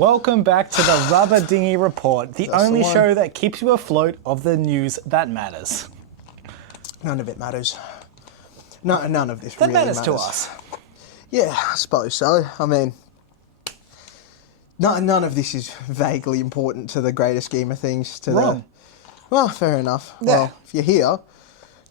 Welcome back to the Rubber Dinghy Report, the That's only the one. show that keeps you afloat of the news that matters. None of it matters. No, none of this That really matters to us. Yeah, I suppose so. I mean, none of this is vaguely important to the greater scheme of things. Wrong. Well, fair enough. Yeah. Well, if you're here,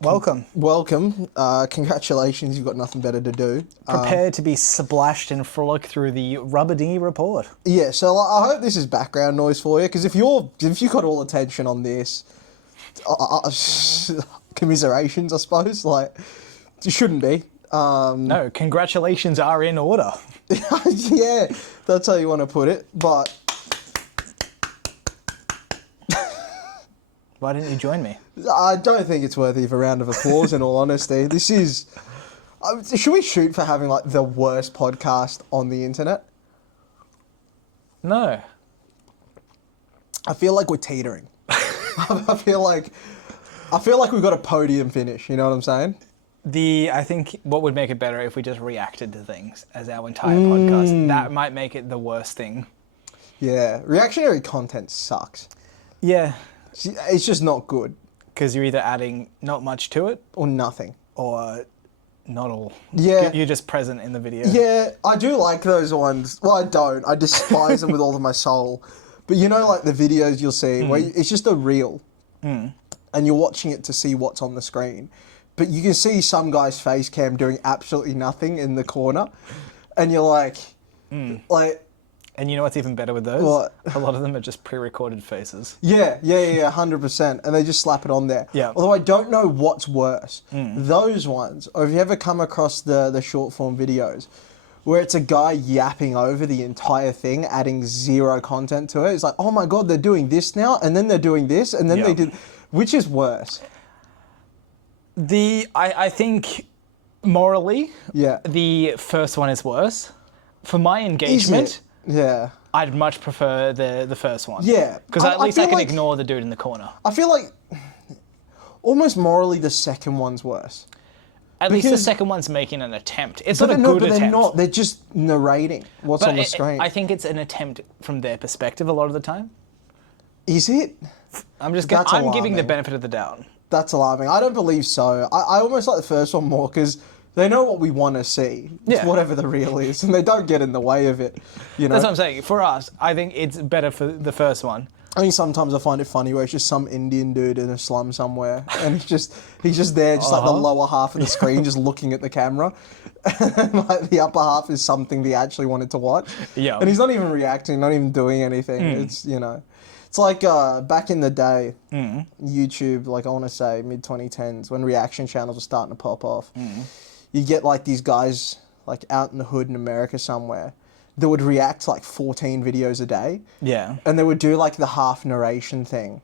Welcome. welcome. Congratulations, you've got nothing better to do. Prepare to be splashed and frolic through the Rubber Dinghy Report. Yeah, so I hope this is background noise for you, because if you got all attention on this, commiserations, I suppose. Like, it shouldn't be. No, congratulations are in order. Yeah, that's how you want to put it. But Why didn't you join me? I don't think it's worthy of a round of applause, in all honesty. This is... should we shoot for having, like, the worst podcast on the internet? No. I feel like we're teetering. I feel like we've got a podium finish, you know what I'm saying? I think what would make it better if we just reacted to things as our entire podcast. That might make it the worst thing. Yeah, reactionary content sucks. Yeah, It's just not good. because you're either adding not much to it Or nothing. or not all. Yeah. You're just present in the video. Yeah, I do like those ones. Well, I don't. I despise them with all of my soul. But you know, like the videos you'll see where it's just a reel and you're watching it to see what's on the screen. But you can see some guy's face cam doing absolutely nothing in the corner. And you're like... And you know what's even better with those? What? A lot of them are just pre-recorded faces. Yeah, 100%. And they just slap it on there. Yeah. Although I don't know what's worse. Those ones, or have you ever come across the short form videos where it's a guy yapping over the entire thing, adding zero content to it? It's like, oh my God, they're doing this now, and then they're doing this, and then Yeah. they did... Which is worse? I think morally, Yeah. the first one is worse. For my Is engagement, it? Yeah. I'd much prefer the first one. Yeah. Because at least I feel can like- ignore the dude in the corner. I feel like almost morally the second one's worse. At least the Because- second one's making an attempt. It's not a no, good but attempt. they're not. They're just narrating what's on the screen. I think it's an attempt from their perspective a lot of the time. Is it? I'm giving alarming. the benefit of the doubt. That's alarming. I don't believe so. I almost like the first one more because they know what we want to see. It's Yeah. whatever the real is, and they don't get in the way of it. You know. That's what I'm saying. For us, I think it's better for the first one. I mean, sometimes I find it funny where it's just some Indian dude in a slum somewhere, and he's just there, just like the lower half of the screen, just looking at the camera, and like the upper half is something they actually wanted to watch. Yeah. And he's not even reacting, not even doing anything. It's it's like back in the day, YouTube, like I want to say mid 2010s, when reaction channels were starting to pop off. You get like these guys like out in the hood in America somewhere that would react to like 14 videos a day. Yeah. And they would do like the half narration thing.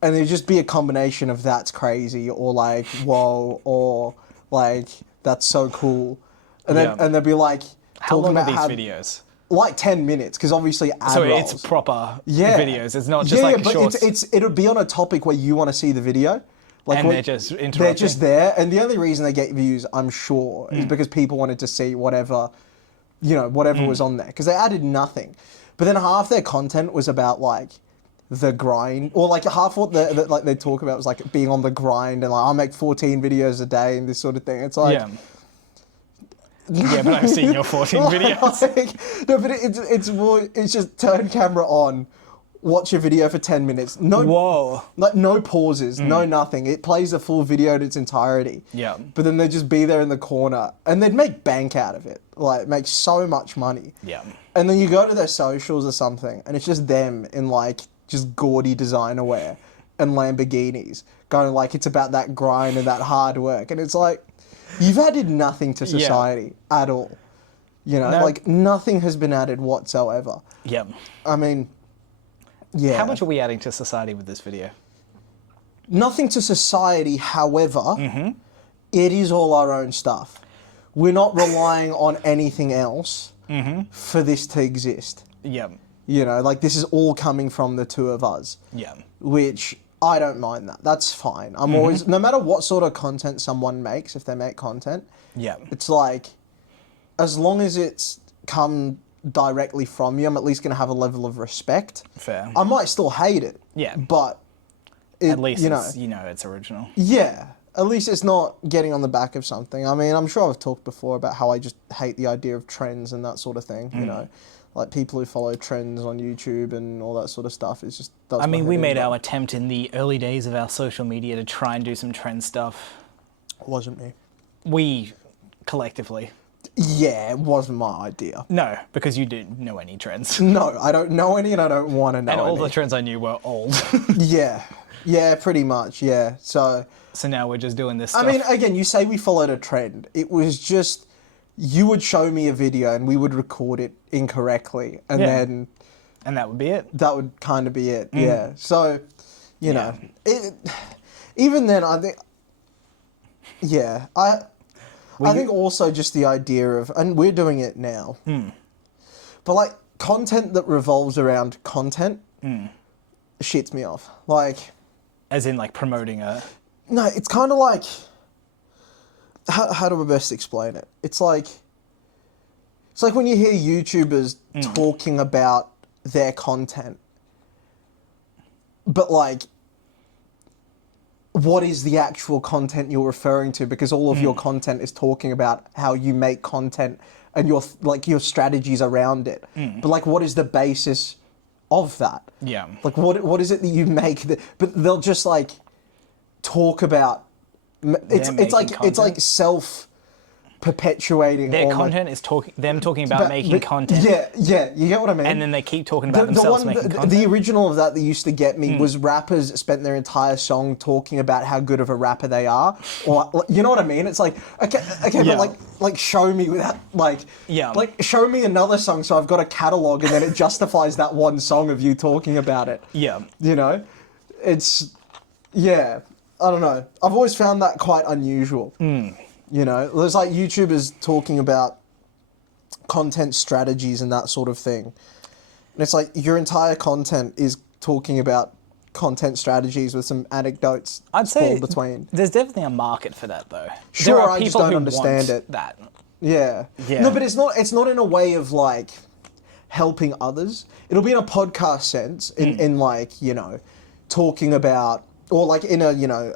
And it'd just be a combination of that's crazy or like, whoa, or like, that's so cool. And then Yeah. and they'd be like, How talking long are about these videos? like 10 minutes, because obviously ad So rolls. it's proper Yeah. videos. It's not just like but shorts. it'll be on a topic where you want to see the video. Like And when- they're just They're interrupting. just there. And the only reason they get views, I'm sure, is because people wanted to see whatever was on there. Because they added nothing. But then half their content was about like the grind, or like half what like they talk about was like being on the grind and like I'll make 14 videos a day and this sort of thing. It's like Yeah. Yeah, but I've seen your 14 videos. like, no, but it's just turn camera on, watch a video for 10 minutes. No, Whoa. like no pauses, no nothing. It plays the full video in its entirety. Yeah. But then they'd just be there in the corner and they'd make bank out of it. Like make so much money. Yeah. And then you go to their socials or something and it's just them in like just gaudy designer wear and Lamborghinis going like it's about that grind and that hard work. And it's like, you've added nothing to society at all. You know, No. like nothing has been added whatsoever. Yeah. I mean, yeah. How much are we adding to society with this video? Nothing to society, however, it is all our own stuff. We're not relying on anything else for this to exist. Yeah. You know, like this is all coming from the two of us. Yeah. Which I don't mind that. That's fine. I'm always, no matter what sort of content someone makes, if they make content, Yeah. it's like, as long as it's come directly from you, I'm at least going to have a level of respect. Fair. I might still hate it. Yeah. But At least it's original. Yeah. At least it's not getting on the back of something. I mean, I'm sure I've talked before about how I just hate the idea of trends and that sort of thing, you know. Like people who follow trends on YouTube and all that sort of stuff. It's just does I mean, my we head made in. our attempt in the early days of our social media to try and do some trend stuff. It wasn't me. We collectively. Yeah, it wasn't my idea. No, because you didn't know any trends. No, I don't know any and I don't want to know And all any. the trends I knew were old. Yeah. Yeah, pretty much, yeah. So now we're just doing this stuff. I mean, again, you say we followed a trend. It was just, you would show me a video and we would record it incorrectly. And then and that would be it. that would kind of be it, yeah. So, you know, even then, I think, yeah, I think also just the idea of, and we're doing it now, but like content that revolves around content shits me off. Like, As in, like, promoting a... no, it's kind of like, how do I best explain it? It's like when you hear YouTubers talking about their content, but like, what is the actual content you're referring to? Because all of your content is talking about how you make content and your strategies around it. But like, what is the basis of that? Yeah. Like, what is it that you make? But they'll just like talk about. It's like self-perpetuating. Their content is them talking about making content. Yeah, you get what I mean? And then they keep talking about themselves making content. The original of that used to get me was rappers spent their entire song talking about how good of a rapper they are, or you know what I mean? It's like okay, but like show me without like show me another song so I've got a catalog and then it justifies that one song of you talking about it. Yeah, you know, it's I don't know. I've always found that quite unusual. You know, there's like YouTubers talking about content strategies and that sort of thing. And it's like your entire content is talking about content strategies with some anecdotes I'd say between. There's definitely a market for that though. Sure, there are I just people don't who understand want it. That. Yeah. No, but it's not in a way of like helping others. It'll be in a podcast sense, in like, you know, talking about, or like in a, you know,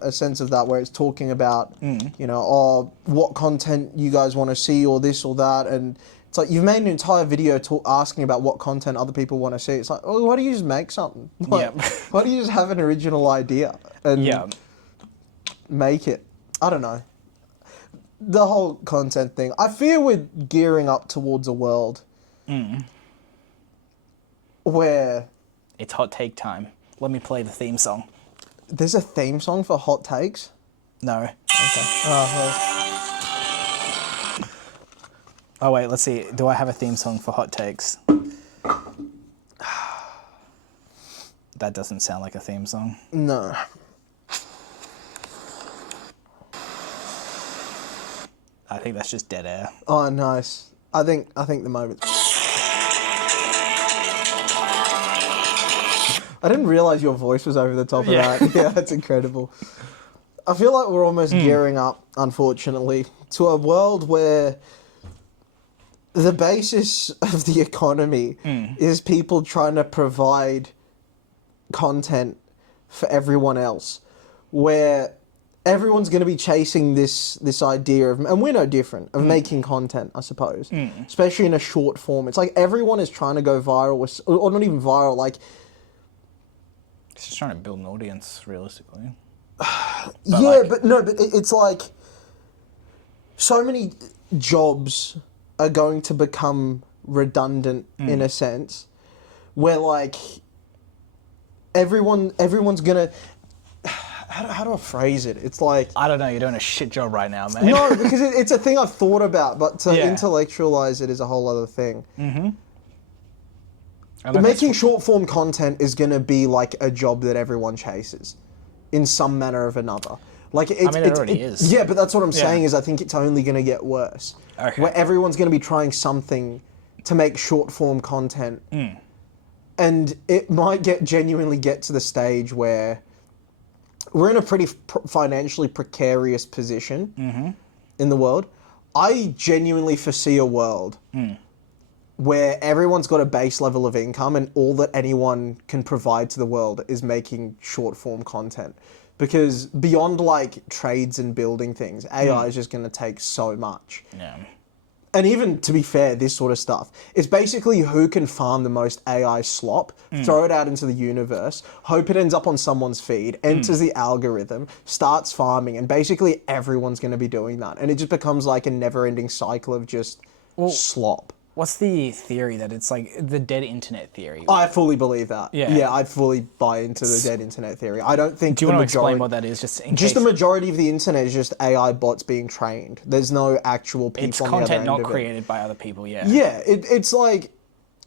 a sense of that where it's talking about, you know, what content you guys want to see or this or that. And it's like, you've made an entire video asking about what content other people want to see. It's like, oh, why don't you just make something? Like, why don't you just have an original idea and make it? I don't know. The whole content thing. I fear we're gearing up towards a world where... It's hot take time. Let me play the theme song. There's a theme song for hot takes? No. Okay. Oh wait, let's see. Do I have a theme song for hot takes? That doesn't sound like a theme song. No. I think that's just dead air. Oh, nice. I think the moment. I didn't realize your voice was over the top of that. Yeah, that's incredible. I feel like we're almost gearing up, unfortunately, to a world where the basis of the economy is people trying to provide content for everyone else, where everyone's going to be chasing this idea of, and we're no different, of making content, I suppose, especially in a short form. It's like everyone is trying to go viral, or not even viral, like... It's just trying to build an audience, realistically. But it's like so many jobs are going to become redundant in a sense, where like everyone's gonna... How do I phrase it? It's like... I don't know, you're doing a shit job right now, man. No, because it's a thing I've thought about, but to intellectualize it is a whole other thing. Making short-form content is going to be like a job that everyone chases in some manner or another. Like it already is. Yeah, but that's what I'm saying is I think it's only going to get worse. Okay. Where everyone's going to be trying something to make short-form content. And it might genuinely get to the stage where we're in a pretty financially precarious position in the world. I genuinely foresee a world where everyone's got a base level of income and all that anyone can provide to the world is making short form content. Because beyond like trades and building things, AI is just going to take so much. Yeah. And even, to be fair, this sort of stuff, it's basically who can farm the most AI slop, throw it out into the universe, hope it ends up on someone's feed, enters the algorithm, starts farming, and basically everyone's going to be doing that. And it just becomes like a never-ending cycle of just slop. What's the theory that it's like the dead internet theory? I fully believe that. Yeah. Yeah, I fully buy into the dead internet theory. I don't think Do you want to explain what that is, just in Just case? the majority of the internet is just AI bots being trained. There's no actual people It's on the other content end not of it. created by other people, yeah. Yeah, it's like,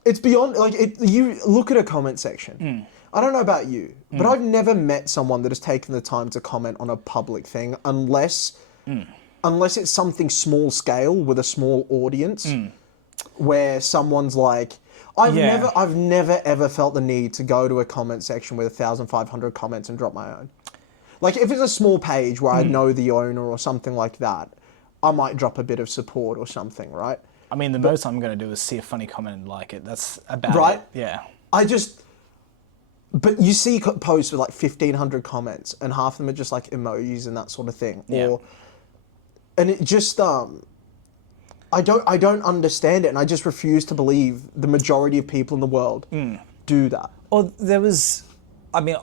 it's beyond, like, you look at a comment section. I don't know about you, but I've never met someone that has taken the time to comment on a public thing unless it's something small scale with a small audience where someone's like, I've never ever felt the need to go to a comment section with 1,500 comments and drop my own. Like, if it's a small page where I know the owner or something like that, I might drop a bit of support or something, right? I mean, the most I'm going to do is see a funny comment and like it. That's about Right? it. Yeah. But you see posts with like 1,500 comments and half of them are just like emojis and that sort of thing. Yeah. And it just, I don't understand it, and I just refuse to believe the majority of people in the world do that. Well, there was, I mean,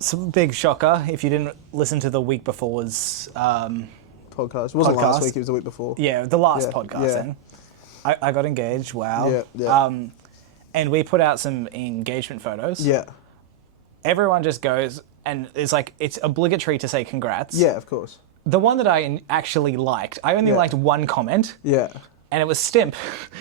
some big shocker if you didn't listen to the week before's Podcast. It wasn't last week, it was the week before. Yeah, the last Yeah, podcast yeah. then. I got engaged, wow. Yeah, yeah. And we put out some engagement photos. Yeah. Everyone just goes, and it's like, it's obligatory to say congrats. Yeah, of course. The one that I actually liked, I only liked one comment. Yeah. And it was Stimp.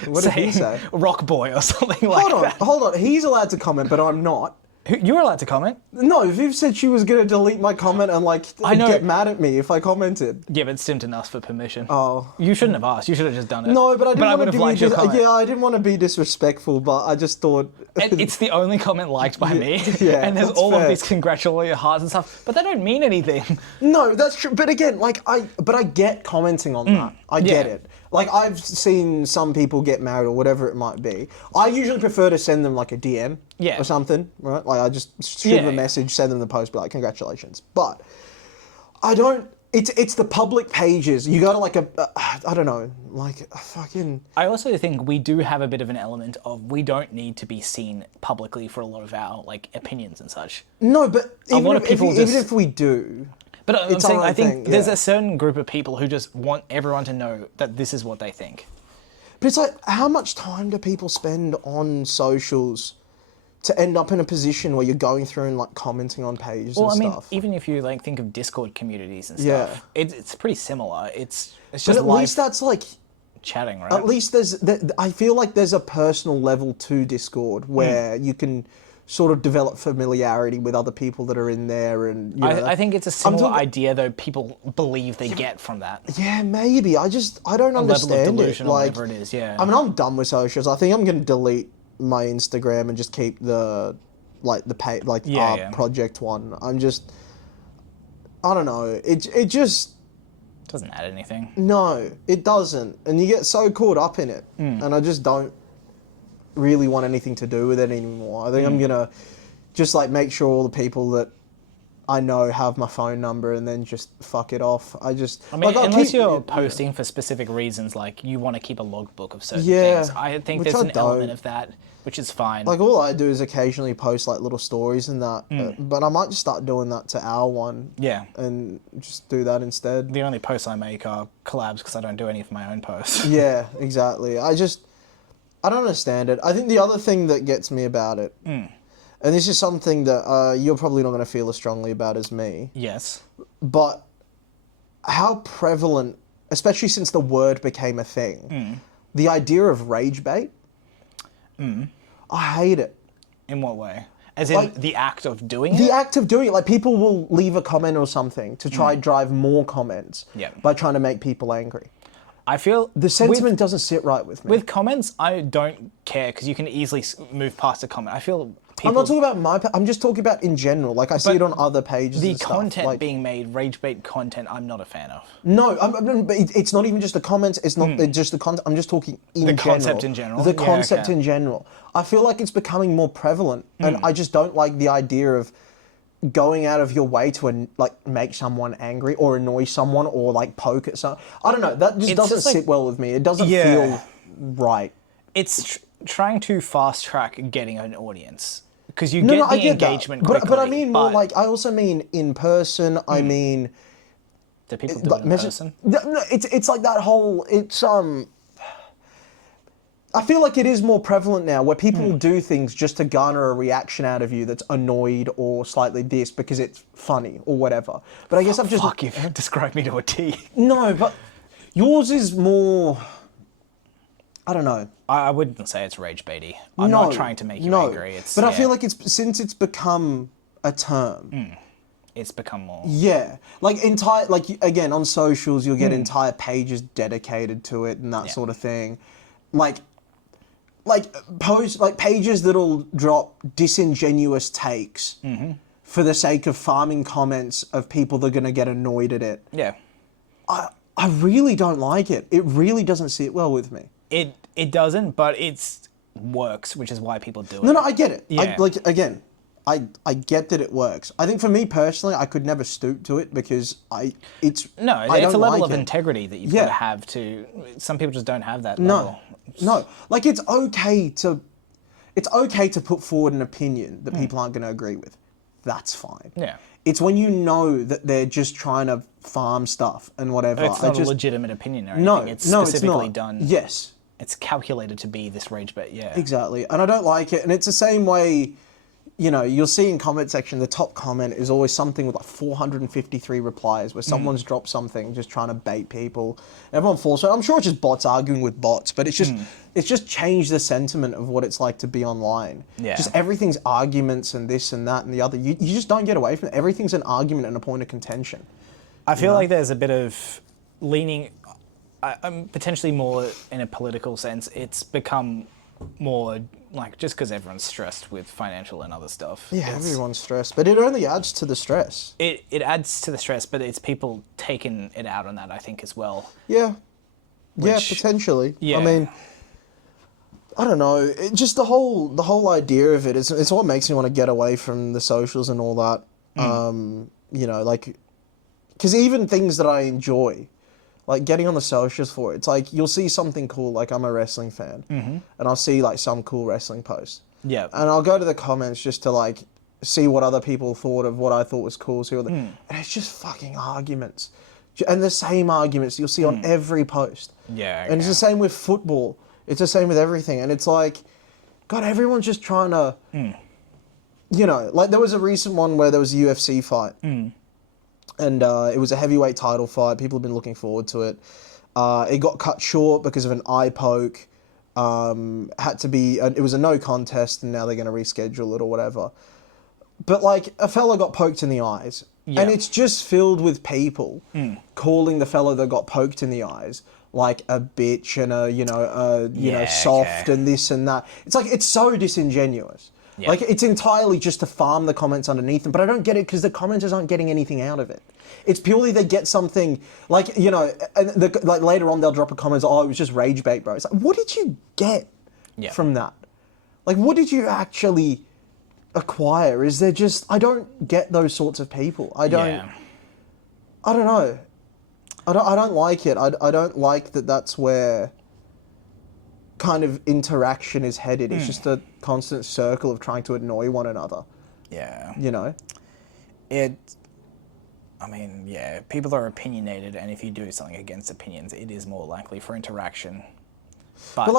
What did he say? Rock boy or something like that. Hold on. He's allowed to comment, but I'm not. You're allowed to comment. No, Viv said she was going to delete my comment and like I know. get mad at me if I commented. Yeah, but Stimp didn't ask for permission. Oh. You shouldn't have asked. You should have just done it. No, but I didn't want would've to liked your comment. I didn't want to be disrespectful, but I just thought It's the only comment liked by me. yeah, and there's that's all fair. of these congratulatory hearts and stuff, but they don't mean anything. No, that's true. But again, like I get commenting on that. I get yeah. it. Like I've seen some people get married or whatever it might be. I usually prefer to send them like a DM Yeah. or something, right? Like I just shoot them a Yeah. message, send them the post, be like, congratulations. But I don't. It's the public pages. You got to like I don't know, like a fucking. I also think we do have a bit of an element of we don't need to be seen publicly for a lot of our like opinions and such. No, but even lot of people even just- if we do. But I'm It's saying our I think thing, there's yeah. a certain group of people who just want everyone to know that this is what they think. But it's like, how much time do people spend on socials to end up in a position where you're going through and like commenting on pages Well, I and mean, stuff? even if you like think of Discord communities and Yeah. stuff, it's pretty similar. It's But just at live least that's like, chatting, right? at least I feel like there's a personal level to Discord where you can sort of develop familiarity with other people that are in there, and you know, I think it's a similar talking- idea, though. People believe they get from that. yeah, maybe. I don't Level of understand it. delusion or Like, whatever it is, yeah. I mean, I'm done with socials. I think I'm going to delete my Instagram and just keep the Yeah, our yeah. project one. I don't know. It just Doesn't add anything. no, it doesn't, and you get so caught up in it, and I just don't really want anything to do with it anymore. I think I'm gonna just like make sure all the people that I know have my phone number and then just fuck it off. I mean, I'll unless keep- you're posting for specific reasons, like you want to keep a logbook of certain Yeah, things, I think which there's I an element don't. of that, which is fine. Like all I do is occasionally post like little stories and that, but I might just start doing that to our one. Yeah. And just do that instead. The only posts I make are collabs because I don't do any of my own posts. Yeah, exactly. I don't understand it. I think the other thing that gets me about it, and this is something that you're probably not going to feel as strongly about as me, Yes. but how prevalent, especially since the word became a thing, the idea of rage bait, I hate it. In what way? As in Like- the act of doing The it? act of doing it, like people will leave a comment or something to try and drive more comments Yeah. by trying to make people angry. I feel The sentiment doesn't sit right with me. with comments, I don't care because you can easily move past a comment. I feel I'm not talking about I'm just talking about in general. Like, I see it on other pages The and stuff. content Like, being made, rage bait content, I'm not a fan of. no, but it's not even just the comments. It's not just the content. I'm just talking in general. The concept in general? The Yeah, concept okay. in general. I feel like it's becoming more prevalent, and I just don't like the idea of going out of your way to like make someone angry or annoy someone or like poke at someone. I don't know. That just doesn't just like- sit well with me. It doesn't Yeah. feel right. It's trying to fast track getting an audience. Because you No, get no, I the get engagement that. quickly. But I mean more like, I also mean in person. I mean, Do people do it in person? No, it's like that whole. I feel like it is more prevalent now, where people do things just to garner a reaction out of you that's annoyed or slightly dissed because it's funny or whatever. But I guess I'm just Fuck, you've described me to a T. no, but yours is more. I don't know. I wouldn't say it's rage baity. I'm not trying to make you angry. But I feel like since it's become a term. It's become more. Yeah, like again on socials, you'll get entire pages dedicated to it and that sort of thing, like pages that'll drop disingenuous takes for the sake of farming comments of people that are gonna get annoyed at it. Yeah. I really don't like it. It really doesn't sit well with me. It doesn't, but it works, which is why people do it. No, I get it. Yeah. I get that it works. I think for me personally, I could never stoop to it because it's a level like of it. integrity that you've got to have to. Some people just don't have that level. No, like it's okay to put forward an opinion that people aren't going to agree with. That's fine. Yeah. It's when you know that they're just trying to farm stuff and whatever. It's not a legitimate opinion or anything. No, it's no, specifically it's not. done. Yes. It's calculated to be this rage bait, yeah. Exactly. And I don't like it. And it's the same way, you'll see in comment section, the top comment is always something with like 453 replies where someone's dropped something just trying to bait people. Everyone falls for it. I'm sure it's just bots arguing with bots, but it's just changed the sentiment of what it's like to be online. Yeah. Just everything's arguments and this and that and the other. You just don't get away from it. Everything's an argument and a point of contention. I feel like there's a bit of leaning, potentially more in a political sense. It's become more like just because everyone's stressed with financial and other stuff. Yeah, everyone's stressed, but it only adds to the stress. It adds to the stress, but it's people taking it out on that, I think, as well. Yeah. Yeah, Which- potentially. Yeah. I mean, I don't know. Just the whole idea of it is it's what makes me want to get away from the socials and all that. Because even things that I enjoy, like getting on the socials for it, it's like you'll see something cool. Like I'm a wrestling fan, and I'll see like some cool wrestling post. Yeah. And I'll go to the comments just to like see what other people thought of what I thought was cool. And it's just fucking arguments, and the same arguments you'll see on every post. Yeah. And it's the same with football. It's the same with everything. And it's like, God, everyone's just trying to, like there was a recent one where there was a UFC fight. And it was a heavyweight title fight. People have been looking forward to it. It got cut short because of an eye poke. It was a no contest, and now they're going to reschedule it or whatever. But like a fella got poked in the eyes, and it's just filled with people calling the fella that got poked in the eyes like a bitch and soft and this and that. It's like it's so disingenuous. Yeah. Like, it's entirely just to farm the comments underneath them, but I don't get it because the commenters aren't getting anything out of it. It's purely they get something, like, like later on they'll drop a comment, oh, it was just rage bait, bro. It's like, what did you get from that? Like, what did you actually acquire? Is there just, I don't get those sorts of people. I don't know. I don't like it. I don't like that that's where kind of interaction is headed. It's just a constant circle of trying to annoy one another. Yeah. People are opinionated, and if you do something against opinions, it is more likely for interaction. But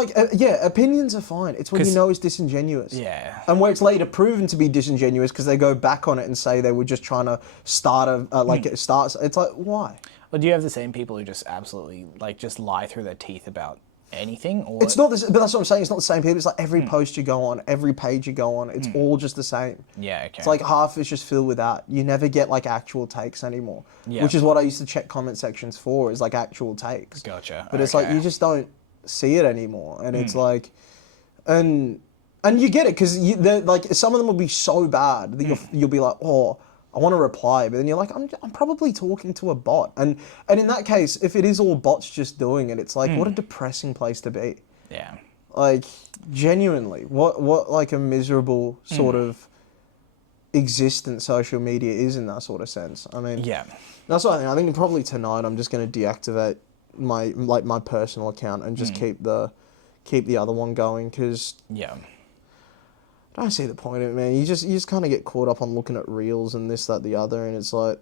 opinions are fine. It's when you know it's disingenuous. Yeah. And where it's later proven to be disingenuous because they go back on it and say they were just trying to start it's like, why? Well, do you have the same people who just absolutely, just lie through their teeth about anything? Or it's not this, but that's what I'm saying. It's not the same people. It's like every post you go on, every page you go on, it's all just the same. Yeah, okay. It's like half is just filled with that. You never get actual takes anymore. Yeah. Which is what I used to check comment sections for, is actual takes. Gotcha. But it's like you just don't see it anymore, and it's like, and And you get it because like some of them will be so bad that you'll be like, oh, I want to reply, but then you're like, I'm probably talking to a bot, and in that case, if it is all bots just doing it, it's like what a depressing place to be. Yeah. Like genuinely, what like a miserable sort of existence social media is in that sort of sense. I mean, Yeah. that's what I think. I think probably tonight I'm just going to deactivate my personal account and just keep the other one going because Yeah. I don't see the point of it, man. You just kind of get caught up on looking at reels and this, that, the other, and it's like,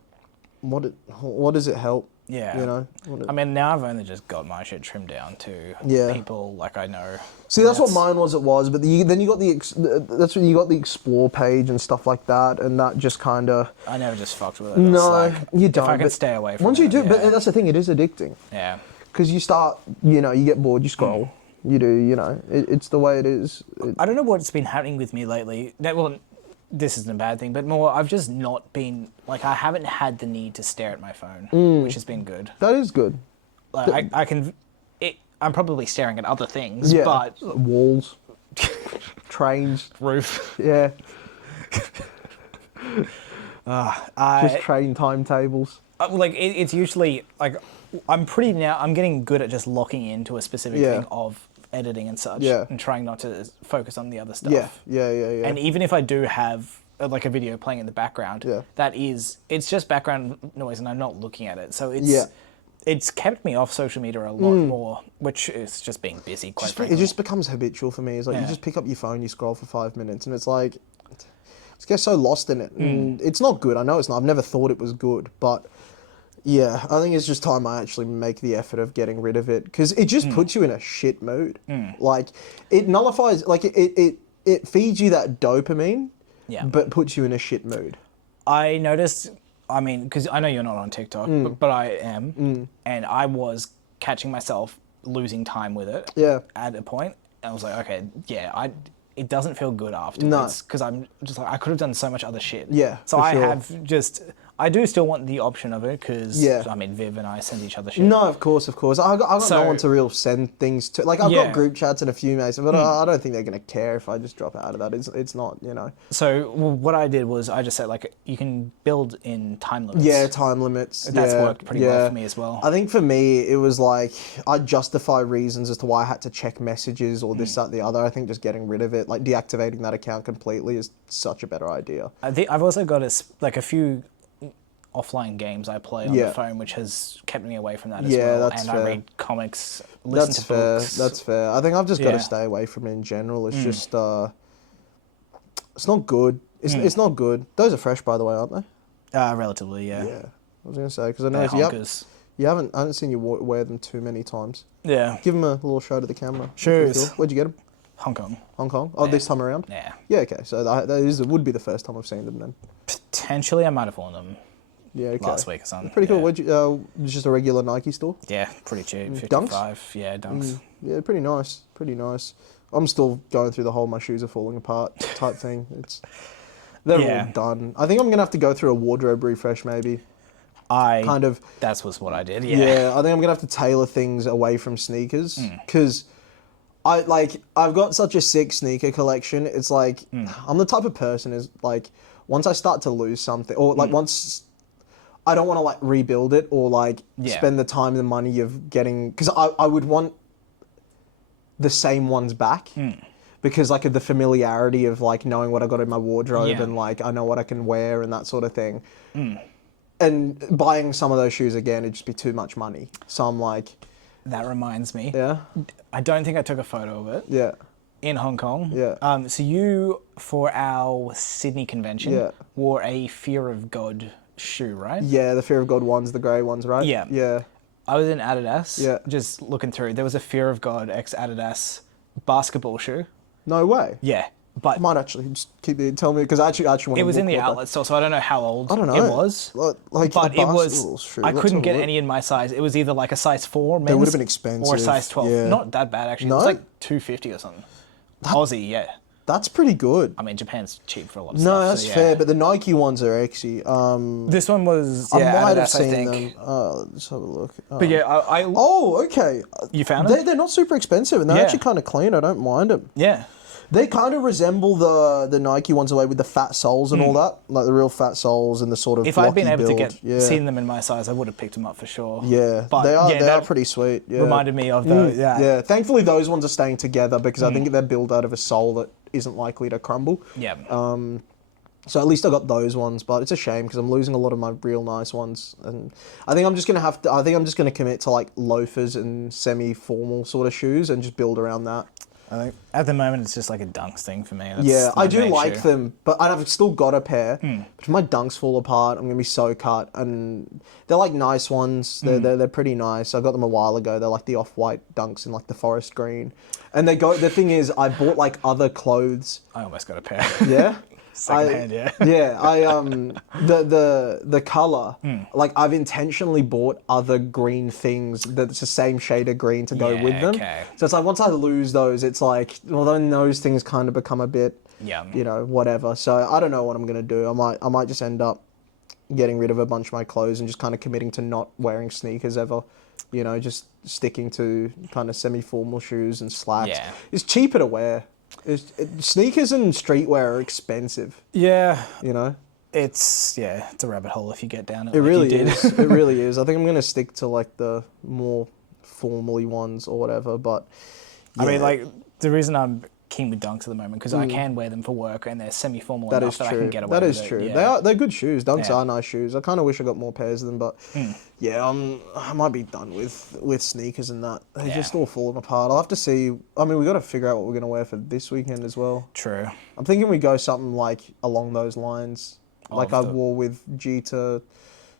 what does it help? Yeah. You know? I mean, now I've only just got my shit trimmed down to people like I know. See, that's what mine was. It was, but then you got that's when you got the explore page and stuff like that, and that just kind of. I never just fucked with it. No, like, you don't. If I could stay away from once it. you do, yeah. but that's the thing. It is addicting. Yeah. Because you start, you get bored, you scroll, you do, it's the way it is. I don't know what's been happening with me lately. Well, this isn't a bad thing, but more I've just not been like I haven't had the need to stare at my phone, which has been good. That is good. Like I can. I'm probably staring at other things, Yeah, but walls, trains, roof. yeah, just I train timetables. like it's usually like I'm getting good at just locking into a specific Yeah. thing of editing and such, Yeah. and trying not to focus on the other stuff. Yeah. And even if I do have like a video playing in the background, Yeah. it's just background noise, and I'm not looking at it. So Yeah. it's kept me off social media a lot more, which is just being busy. Quite frankly, It just becomes habitual for me. It's like you Yeah. just pick up your phone, you scroll for 5 minutes, and it's like, I get so lost in it. And it's not good. I know it's not. I've never thought it was good, but yeah, I think it's just time I actually make the effort of getting rid of it because it just puts you in a shit mood. Like it nullifies, like it feeds you that dopamine, Yeah. but puts you in a shit mood. I noticed. I mean, because I know you're not on TikTok, but I am, and I was catching myself losing time with it. Yeah. At a point, and I was like, okay, yeah, it doesn't feel good afterwards because I'm just like I could have done so much other shit. Yeah, So for I sure. have just. I do still want the option of it because I mean Viv and I send each other shit. No, of course. I got So- no one to real send things to. Like I've Yeah. got group chats and a few mates, but I don't think they're gonna care if I just drop out of that. It's not, So what I did was I just said like you can build in time limits. Yeah, time limits. That's yeah, worked pretty well for me as well. I think for me, it was like I justify reasons as to why I had to check messages or this, that, the other. I think just getting rid of it, like deactivating that account completely, is such a better idea. I think I've also got a few offline games I play on Yeah. the phone, which has kept me away from that as Yeah, well. that's And fair. I read comics, listen That's to fair. books. That's fair. I think I've just got Yeah. to stay away from it in general. It's just, it's not good. It's not good. Those are fresh, by the way, aren't they? Relatively, yeah. Yeah. I was gonna say because I They're know I honkers. haven't seen you wear them too many times. Yeah. Give them a little show to the camera. Shoes. Pretty cool. Where'd you get them? Hong Kong. Hong Kong. Oh, this time around. Yeah. Yeah. Okay. So would be the first time I've seen them then. Potentially, I might have worn them Yeah. Okay. last week or something. Pretty cool. Yeah. Where'd you? Just a regular Nike store. Yeah, pretty cheap. Dunks? 55. Yeah, dunks. Yeah. Pretty nice. Pretty nice. I'm still going through the whole my shoes are falling apart type thing. They're Yeah. all done. I think I'm gonna have to go through a wardrobe refresh maybe. Kind of. That was what I did. Yeah. Yeah. I think I'm gonna have to tailor things away from sneakers because I've got such a sick sneaker collection. It's like I'm the type of person is like once I start to lose something or like once I don't want to like rebuild it or like spend the time and the money of getting because I would want the same ones back. Because like of the familiarity of like knowing what I got in my wardrobe Yeah. and like I know what I can wear and that sort of thing. And buying some of those shoes again, it'd just be too much money. So I'm like, That reminds me. yeah, I don't think I took a photo of it yeah, in Hong Kong. Yeah. So you, for our Sydney convention, Yeah. wore a Fear of God shoe, right? yeah. The Fear of God ones, the grey ones, right? Yeah. yeah. I was in Adidas. Yeah. Just looking through. There was a Fear of God x Adidas basketball shoe. No way. Yeah. But I might actually just keep it. Tell me because I actually want to. it was in look the what that- outlet store, so I don't know how old I don't know. it was. Like But a it was. basketball shoe. I Let's couldn't have a get look. any in my size. It was either like a size 4 men's would have been or a expensive, size 12. yeah. Not that bad actually. No? It was like $250 or something. Aussie, yeah. That's pretty good. I mean, Japan's cheap for a lot of No, stuff. that's so, yeah. fair. But the Nike ones are actually. This one was I yeah, might have Adidas, I seen think. them. Let's have a look. But yeah, I Oh, okay. you found them? They're not super expensive and they're Yeah. actually kind of clean. I don't mind them. Yeah. They kind of resemble the Nike ones away with the fat soles and all that, like the real fat soles and the sort of. If I'd been able build. to seen them in my size, I would have picked them up for sure. Yeah, but they are pretty sweet. Yeah. Reminded me of those. Yeah, thankfully those ones are staying together because I think they're built out of a sole that isn't likely to crumble. Yeah. So at least I got those ones, but it's a shame because I'm losing a lot of my real nice ones, and I think I'm just gonna commit to like loafers and semi-formal sort of shoes and just build around that. I think at the moment it's just like a Dunks thing for me. Yeah, I do like shoe. them, but I've still got a pair. But if my Dunks fall apart, I'm gonna be so cut. And they're like nice ones. They're pretty nice. I got them a while ago. They're like the off-white Dunks in like the forest green. And they go. The thing is, I bought like other clothes. I almost got a pair. Yeah. Secondhand, yeah. Yeah, the color, like I've intentionally bought other green things that's the same shade of green to go with them. Okay. So it's like once I lose those, it's like, well, then those things kind of become a bit, whatever. So I don't know what I'm gonna do. I might just end up getting rid of a bunch of my clothes and just kind of committing to not wearing sneakers ever. Just sticking to kind of semi-formal shoes and slacks. Yeah. It's cheaper to wear. Sneakers and streetwear are expensive. Yeah. It's a rabbit hole if you get down it. It like really you did. is. It really is. I think I'm gonna stick to like the more formally ones or whatever. But I mean, like the reason I'm keen with Dunks at the moment because I can wear them for work and they're semi-formal enough that I can get away with it. That is true. Yeah. They're good shoes. Dunks are nice shoes. I kind of wish I got more pairs of them, but I might be done with sneakers and that. They're just all falling apart. I'll have to see. I mean, we got to figure out what we're gonna wear for this weekend as well. True. I'm thinking we go something like along those lines, like I wore with G to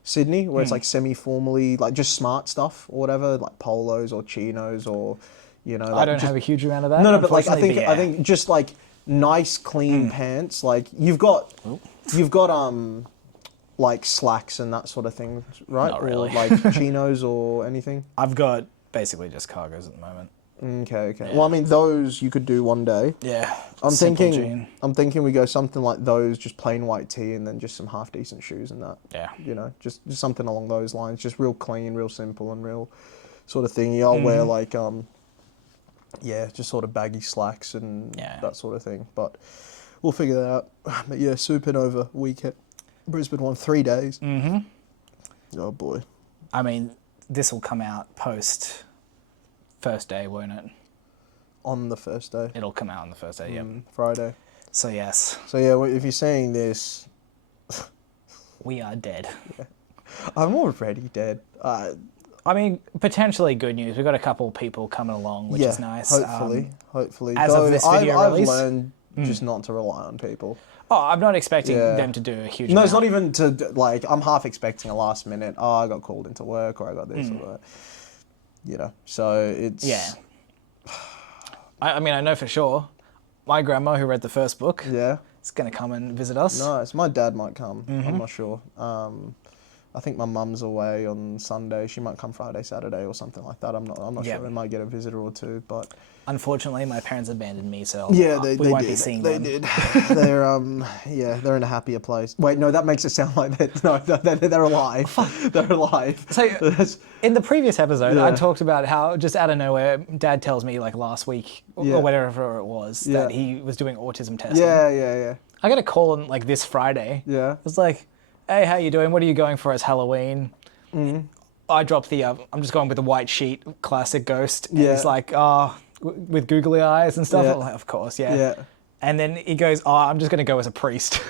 Sydney, where it's like semi-formally, like just smart stuff or whatever, like polos or chinos or. Like I don't have a huge amount of that. No, but like I think just like nice clean pants. Like you've got like slacks and that sort of thing, right? Not really. Or like chinos or anything. I've got basically just cargos at the moment. Okay. Yeah. Well, I mean those you could do one day. Yeah. I'm simple thinking jean. we go something like those, just plain white tee and then just some half decent shoes and that. Yeah. Just something along those lines. Just real clean, real simple, and real sort of thing. I'll wear like just sort of baggy slacks and that sort of thing. But we'll figure that out. But yeah, Supernova weekend. Brisbane won 3 days. Mm-hmm. Oh boy. I mean, this will come out post first day, won't it? On the first day. It'll come out on the first day, yeah. Friday. So yes. So yeah, if you're saying this... we are dead. Yeah. I'm already dead. I mean, potentially good news. We've got a couple of people coming along, which is nice. Hopefully. As of this video release, I've learned just not to rely on people. Oh, I'm not expecting them to do a huge amount. No, it's not even to, like, I'm half expecting a last minute, I got called into work or I got this or that. So it's... Yeah. I mean, I know for sure. My grandma, who read the first book, is going to come and visit us. Nice. My dad might come. I'm not sure. I think my mum's away on Sunday. She might come Friday, Saturday, or something like that. I'm not sure. We might get a visitor or two, but unfortunately, my parents abandoned me, so they we won't did. be seeing them. They did. They're in a happier place. Wait, no, that makes it sound like they're alive. They're alive. So in the previous episode, I talked about how just out of nowhere, Dad tells me like last week or whatever it was that he was doing autism testing. Yeah. I got a call on like this Friday. Yeah. It was like, hey, how you doing? What are you going for as Halloween? I dropped the, I'm just going with the white sheet, classic ghost. And he's like, with googly eyes and stuff. I'm like, of course, yeah. And then he goes, I'm just going to go as a priest.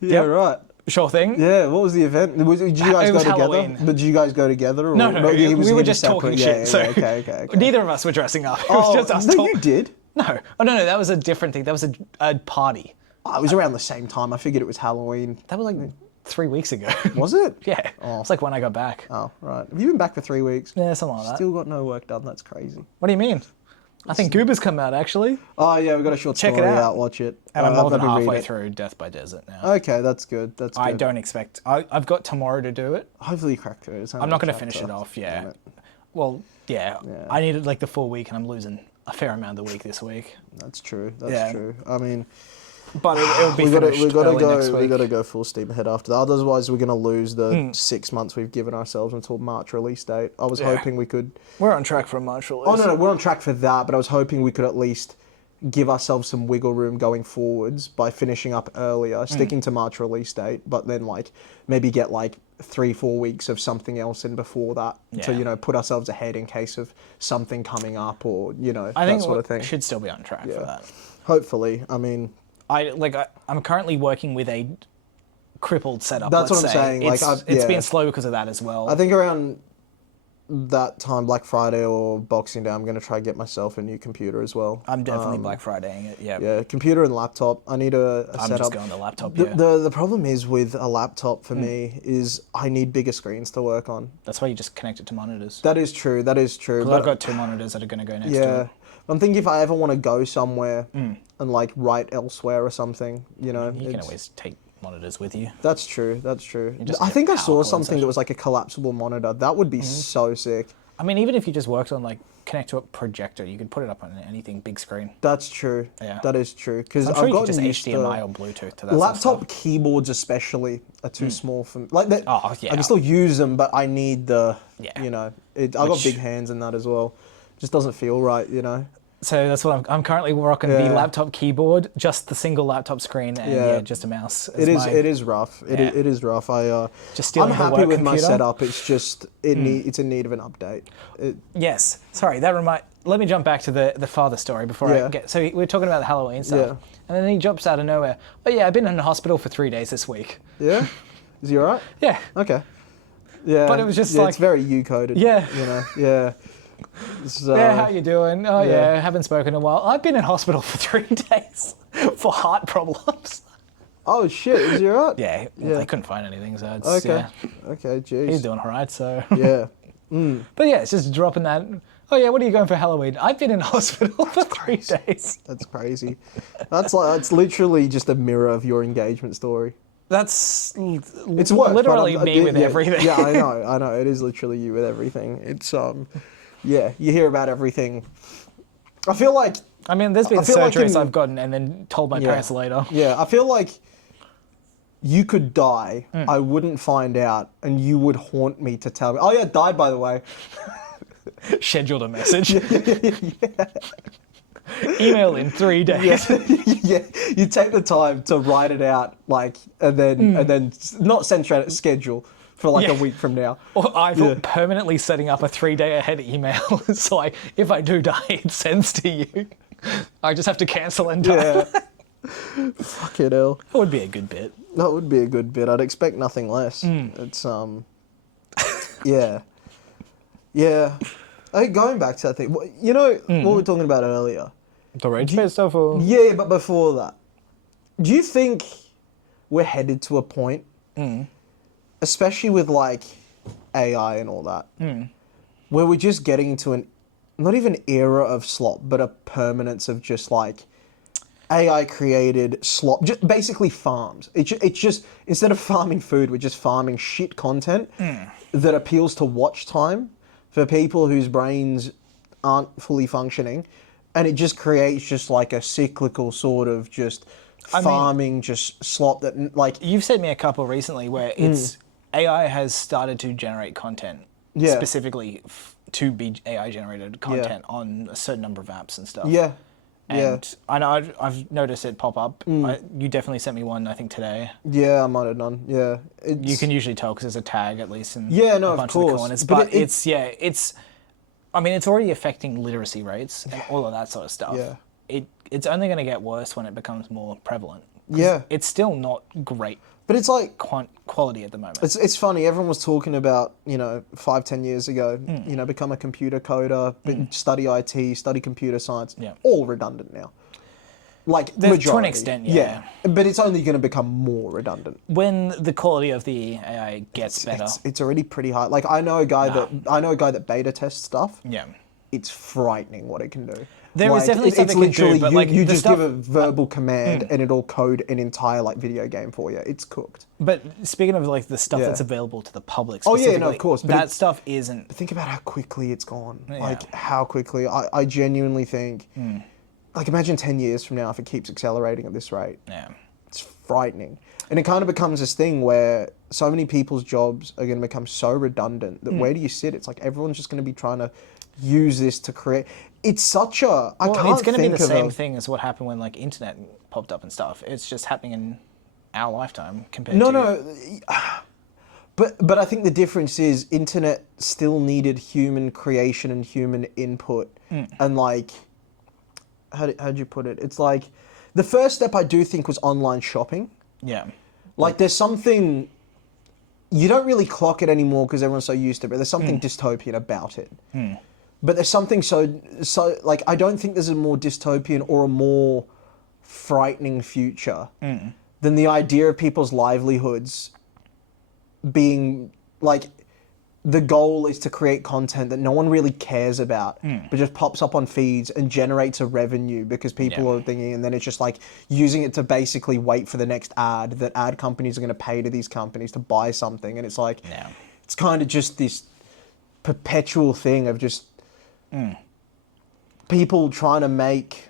Right. Sure thing. Yeah, what was the event? Did you guys go together? Halloween. But did you guys go together? Or? No, we were just talking shit. So okay. Neither of us were dressing up. It was just us talking. You did? No. Oh, no, that was a different thing. That was a party. Oh, it was around the same time. I figured it was Halloween. That was like 3 weeks ago. Was it? Yeah. Oh. It's like when I got back. Oh, right. Have you been back for 3 weeks? Yeah, something like that. Still got no work done. That's crazy. What do you mean? I think Goober's come out, actually. Oh, yeah, we've got a short story out. Watch it. And I'm more than halfway through Death by Desert now. Okay, that's good. I don't expect... I've got tomorrow to do it. Hopefully you crack through it. I'm not going to finish it off, Well, I needed like the full week and I'm losing a fair amount of the week this week. That's true. That's true. I mean, but it'll be finished early next week. We got to go full steam ahead after that. Otherwise, we're going to lose the 6 months we've given ourselves until March release date. I was hoping we could... We're on track for a March release. Oh, no, we're on track for that, but I was hoping we could at least give ourselves some wiggle room going forwards by finishing up earlier, sticking to March release date, but then maybe get 3-4 weeks of something else in before that to put ourselves ahead in case of something coming up or I think that sort of thing. Should still be on track for that. Hopefully, I mean, I'm currently working with a crippled setup. That's let's what say. I'm saying. It's been slow because of that as well. I think around that time, Black Friday or Boxing Day, I'm going to try to get myself a new computer as well. I'm definitely Black Fridaying it. Yeah. Yeah, computer and laptop. I need a I'm setup. just going to laptop. The problem is with a laptop for me is I need bigger screens to work on. That's why you just connect it to monitors. That is true. But I've got 2 monitors that are going to go next to it. I'm thinking if I ever want to go somewhere and write elsewhere or something, you can always take monitors with you. That's true. I think I saw something that was like a collapsible monitor. That would be so sick. I mean, even if you just worked on connect to a projector, you could put it up on anything big screen. That's true. Yeah. That is true. Because I'm sure I've you got could just HDMI or Bluetooth to that. Laptop keyboards especially are too small for me. I yeah. can still use them, but I need the I've got big hands in that as well. Just doesn't feel right, So that's what I'm currently rocking the laptop keyboard, just the single laptop screen, and just a mouse. It is rough. It is rough. I'm happy with my setup. It's just it's in need of an update. Yes. Sorry. Let me jump back to the father story before I get. So we're talking about the Halloween stuff, and then he jumps out of nowhere. Oh yeah, I've been in the hospital for 3 days this week. Yeah. Is he alright? Yeah. Okay. Yeah. But it was just it's very U-coded. Yeah. Yeah. How you doing? Oh yeah, haven't spoken in a while. I've been in hospital for 3 days for heart problems. Oh shit, is he alright? Yeah, they couldn't find anything, so it's okay. Okay, jeez. He's doing alright, so yeah. But yeah, it's just dropping that. Oh yeah, what are you going for Halloween? I've been in hospital for 3 days. That's crazy. It's literally just a mirror of your engagement story. It's worse, literally me with everything. Yeah, I know. It is literally you with everything. It's you hear about everything. I feel like... I mean, there's been surgeries I've gotten and then told my parents later. Yeah, I feel like you could die, I wouldn't find out, and you would haunt me to tell me, oh yeah, died by the way. Scheduled a message. Email in 3 days. Yeah, you take the time to write it out, and then not send straight at schedule for a week from now. Or I've permanently setting up a 3-day ahead email. So if I do die, it sends to you. I just have to cancel entirely. Yeah. Fucking hell. That would be a good bit. That would be a good bit. I'd expect nothing less. It's yeah. Yeah. I think going back to that thing, what we were talking about earlier. The rage bait stuff? Or? Yeah, but before that, do you think we're headed to a point, especially with AI and all that, where we're just getting into an, not even era of slop, but a permanence of just AI created slop, just basically farms. It's just, instead of farming food, we're just farming shit content that appeals to watch time for people whose brains aren't fully functioning, and it just creates just a cyclical sort of just farming, just slop that You've sent me a couple recently where it's AI has started to generate content specifically to be AI generated content on a certain number of apps and stuff. Yeah. And I know I've noticed it pop up. You definitely sent me one, I think, today. Yeah, I might have done. Yeah. You can usually tell because there's a tag at least in a bunch of course. Of the corners. But it's already affecting literacy rates and all of that sort of stuff. Yeah. It's only going to get worse when it becomes more prevalent. Yeah. It's still not great. But it's quality at the moment. It's funny. Everyone was talking about 5-10 years ago. Become a computer coder, study IT, study computer science. Yeah. All redundant now. To an extent, yeah. But it's only going to become more redundant when the quality of the AI gets better. It's already pretty high. I know a guy that beta tests stuff. Yeah. It's frightening what it can do. There is definitely something it's literally it can do, but you just give a verbal command and it'll code an entire video game for you. It's cooked. But speaking of the stuff that's available to the public, oh yeah, no, of course. But that stuff isn't. Think about how quickly it's gone. How quickly. I genuinely think like imagine 10 years from now if it keeps accelerating at this rate. Yeah. It's frightening. And it kind of becomes this thing where so many people's jobs are going to become so redundant that where do you sit? It's like everyone's just going to be trying to use this to create. It's such a. I can't it's going to be think the of same a- thing as what happened when like internet popped up and stuff. It's just happening in our lifetime compared No, to. no. But I think the difference is internet still needed human creation and human input. And like, how'd you put it? It's like, the first step I do think was online shopping. Yeah. Like there's something, you don't really clock it anymore because everyone's so used to it, but there's something dystopian about it. But there's something so, like, I don't think there's a more dystopian or a more frightening future than the idea of people's livelihoods being, like, the goal is to create content that no one really cares about, but just pops up on feeds and generates a revenue because people are thinking, and then it's just like using it to basically wait for the next ad that ad companies are going to pay to these companies to buy something. And it's like, it's kind of just this perpetual thing of just people trying to make,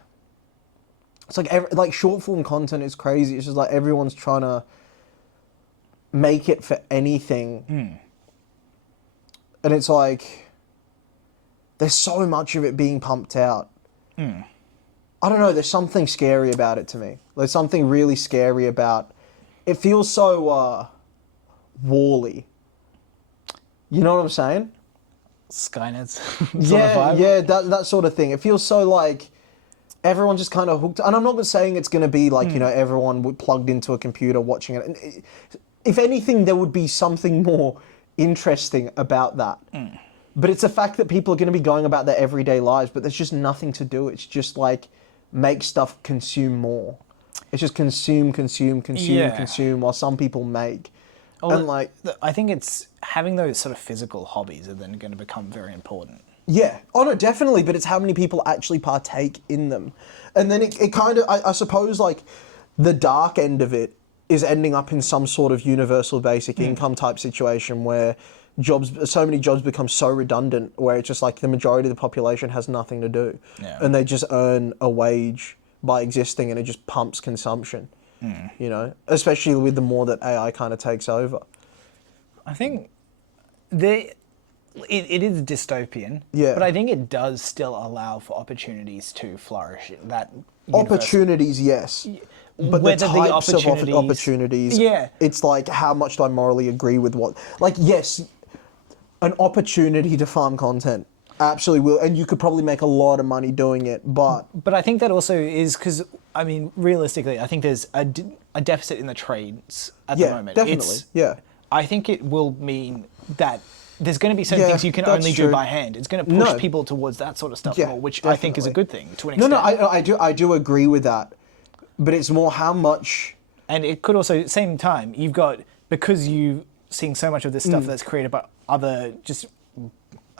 it's like short form content is crazy. It's just like everyone's trying to make it for anything. And it's like, there's so much of it being pumped out. I don't know, there's something scary about it to me. There's something really scary about, it feels so Wall-E. You know what I'm saying? Skynet's that sort of thing. It feels so like, everyone's just kind of hooked. And I'm not saying it's going to be like, you know, everyone plugged into a computer watching it. And if anything, there would be something more interesting about that. But it's the fact that people are going to be going about their everyday lives, but there's just nothing to do. It's just like make stuff, consume more. It's just consume while some people make. And like, I think it's having those sort of physical hobbies are then going to become very important. yeah. Oh no, definitely. But it's how many people actually partake in them. And then it kind of, I suppose like the dark end of it is ending up in some sort of universal basic income type situation where so many jobs become so redundant where it's just like the majority of the population has nothing to do. And they just earn a wage by existing and it just pumps consumption, you know, especially with the more that AI kind of takes over. I think it is dystopian, but I think it does still allow for opportunities to flourish. Opportunities, yes. But the types of opportunities, it's like, how much do I morally agree with what? Like, yes, an opportunity to farm content absolutely will, and you could probably make a lot of money doing it, but... But I think that also is because, I mean, realistically, I think there's a deficit in the trades at the moment. Definitely, I think it will mean that there's going to be certain things you can only do by hand. It's going to push people towards that sort of stuff more, which I think is a good thing to an extent. I do agree with that. But it's more how much... And it could also, same time, you've got, because you're seeing so much of this stuff that's created by other just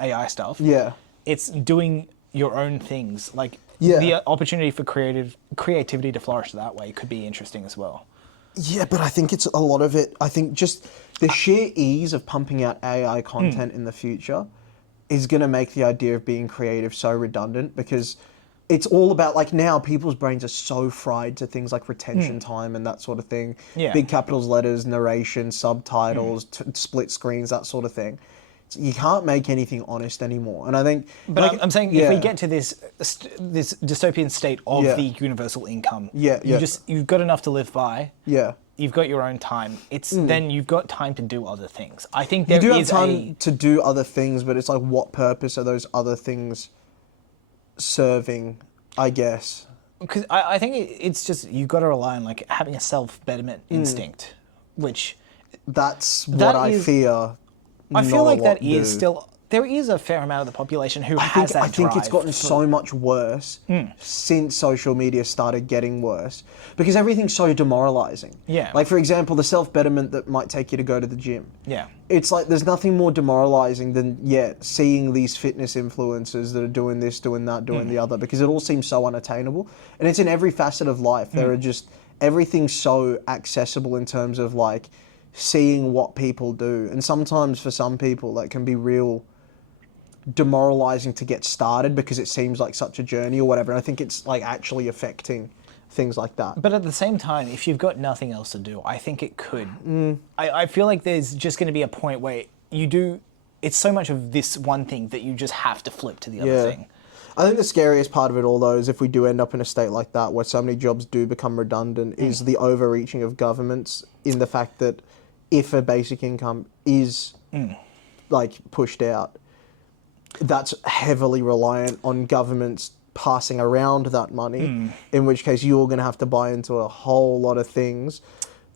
AI stuff, it's doing your own things. Like, the opportunity for creativity to flourish that way could be interesting as well. Yeah, but I think it's a lot of it, I think just the sheer ease of pumping out AI content in the future is going to make the idea of being creative so redundant because... It's all about, like, now people's brains are so fried to things like retention time and that sort of thing. Big capitals, letters, narration, subtitles, split screens, that sort of thing. So you can't make anything honest anymore. And I think... But I'm saying if we get to this dystopian state of the universal income, you've got enough to live by. You've got your own time. Then you've got time to do other things. I think there is You do have time to do other things, but it's like, what purpose are those other things serving, I guess? Because I think it's just, you've got to rely on like having a self-betterment instinct, which... That's what I fear. I feel like that is still... There is a fair amount of the population who has that drive. I think it's gotten so much worse since social media started getting worse because everything's so demoralizing. Like, for example, the self-betterment that might take you to go to the gym. It's like there's nothing more demoralizing than, seeing these fitness influencers that are doing this, doing that, doing the other, because it all seems so unattainable. And it's in every facet of life. There are just... Everything's so accessible in terms of, like, seeing what people do. And sometimes for some people that can be real... demoralizing to get started because it seems like such a journey or whatever. And I think it's like actually affecting things like that. But at the same time, if you've got nothing else to do, I think it could. I feel like there's just going to be a point where it's so much of this one thing that you just have to flip to the other thing. I think the scariest part of it all, though, is if we do end up in a state like that where so many jobs do become redundant, is the overreaching of governments in the fact that if a basic income is like pushed out, that's heavily reliant on governments passing around that money, in which case you're going to have to buy into a whole lot of things.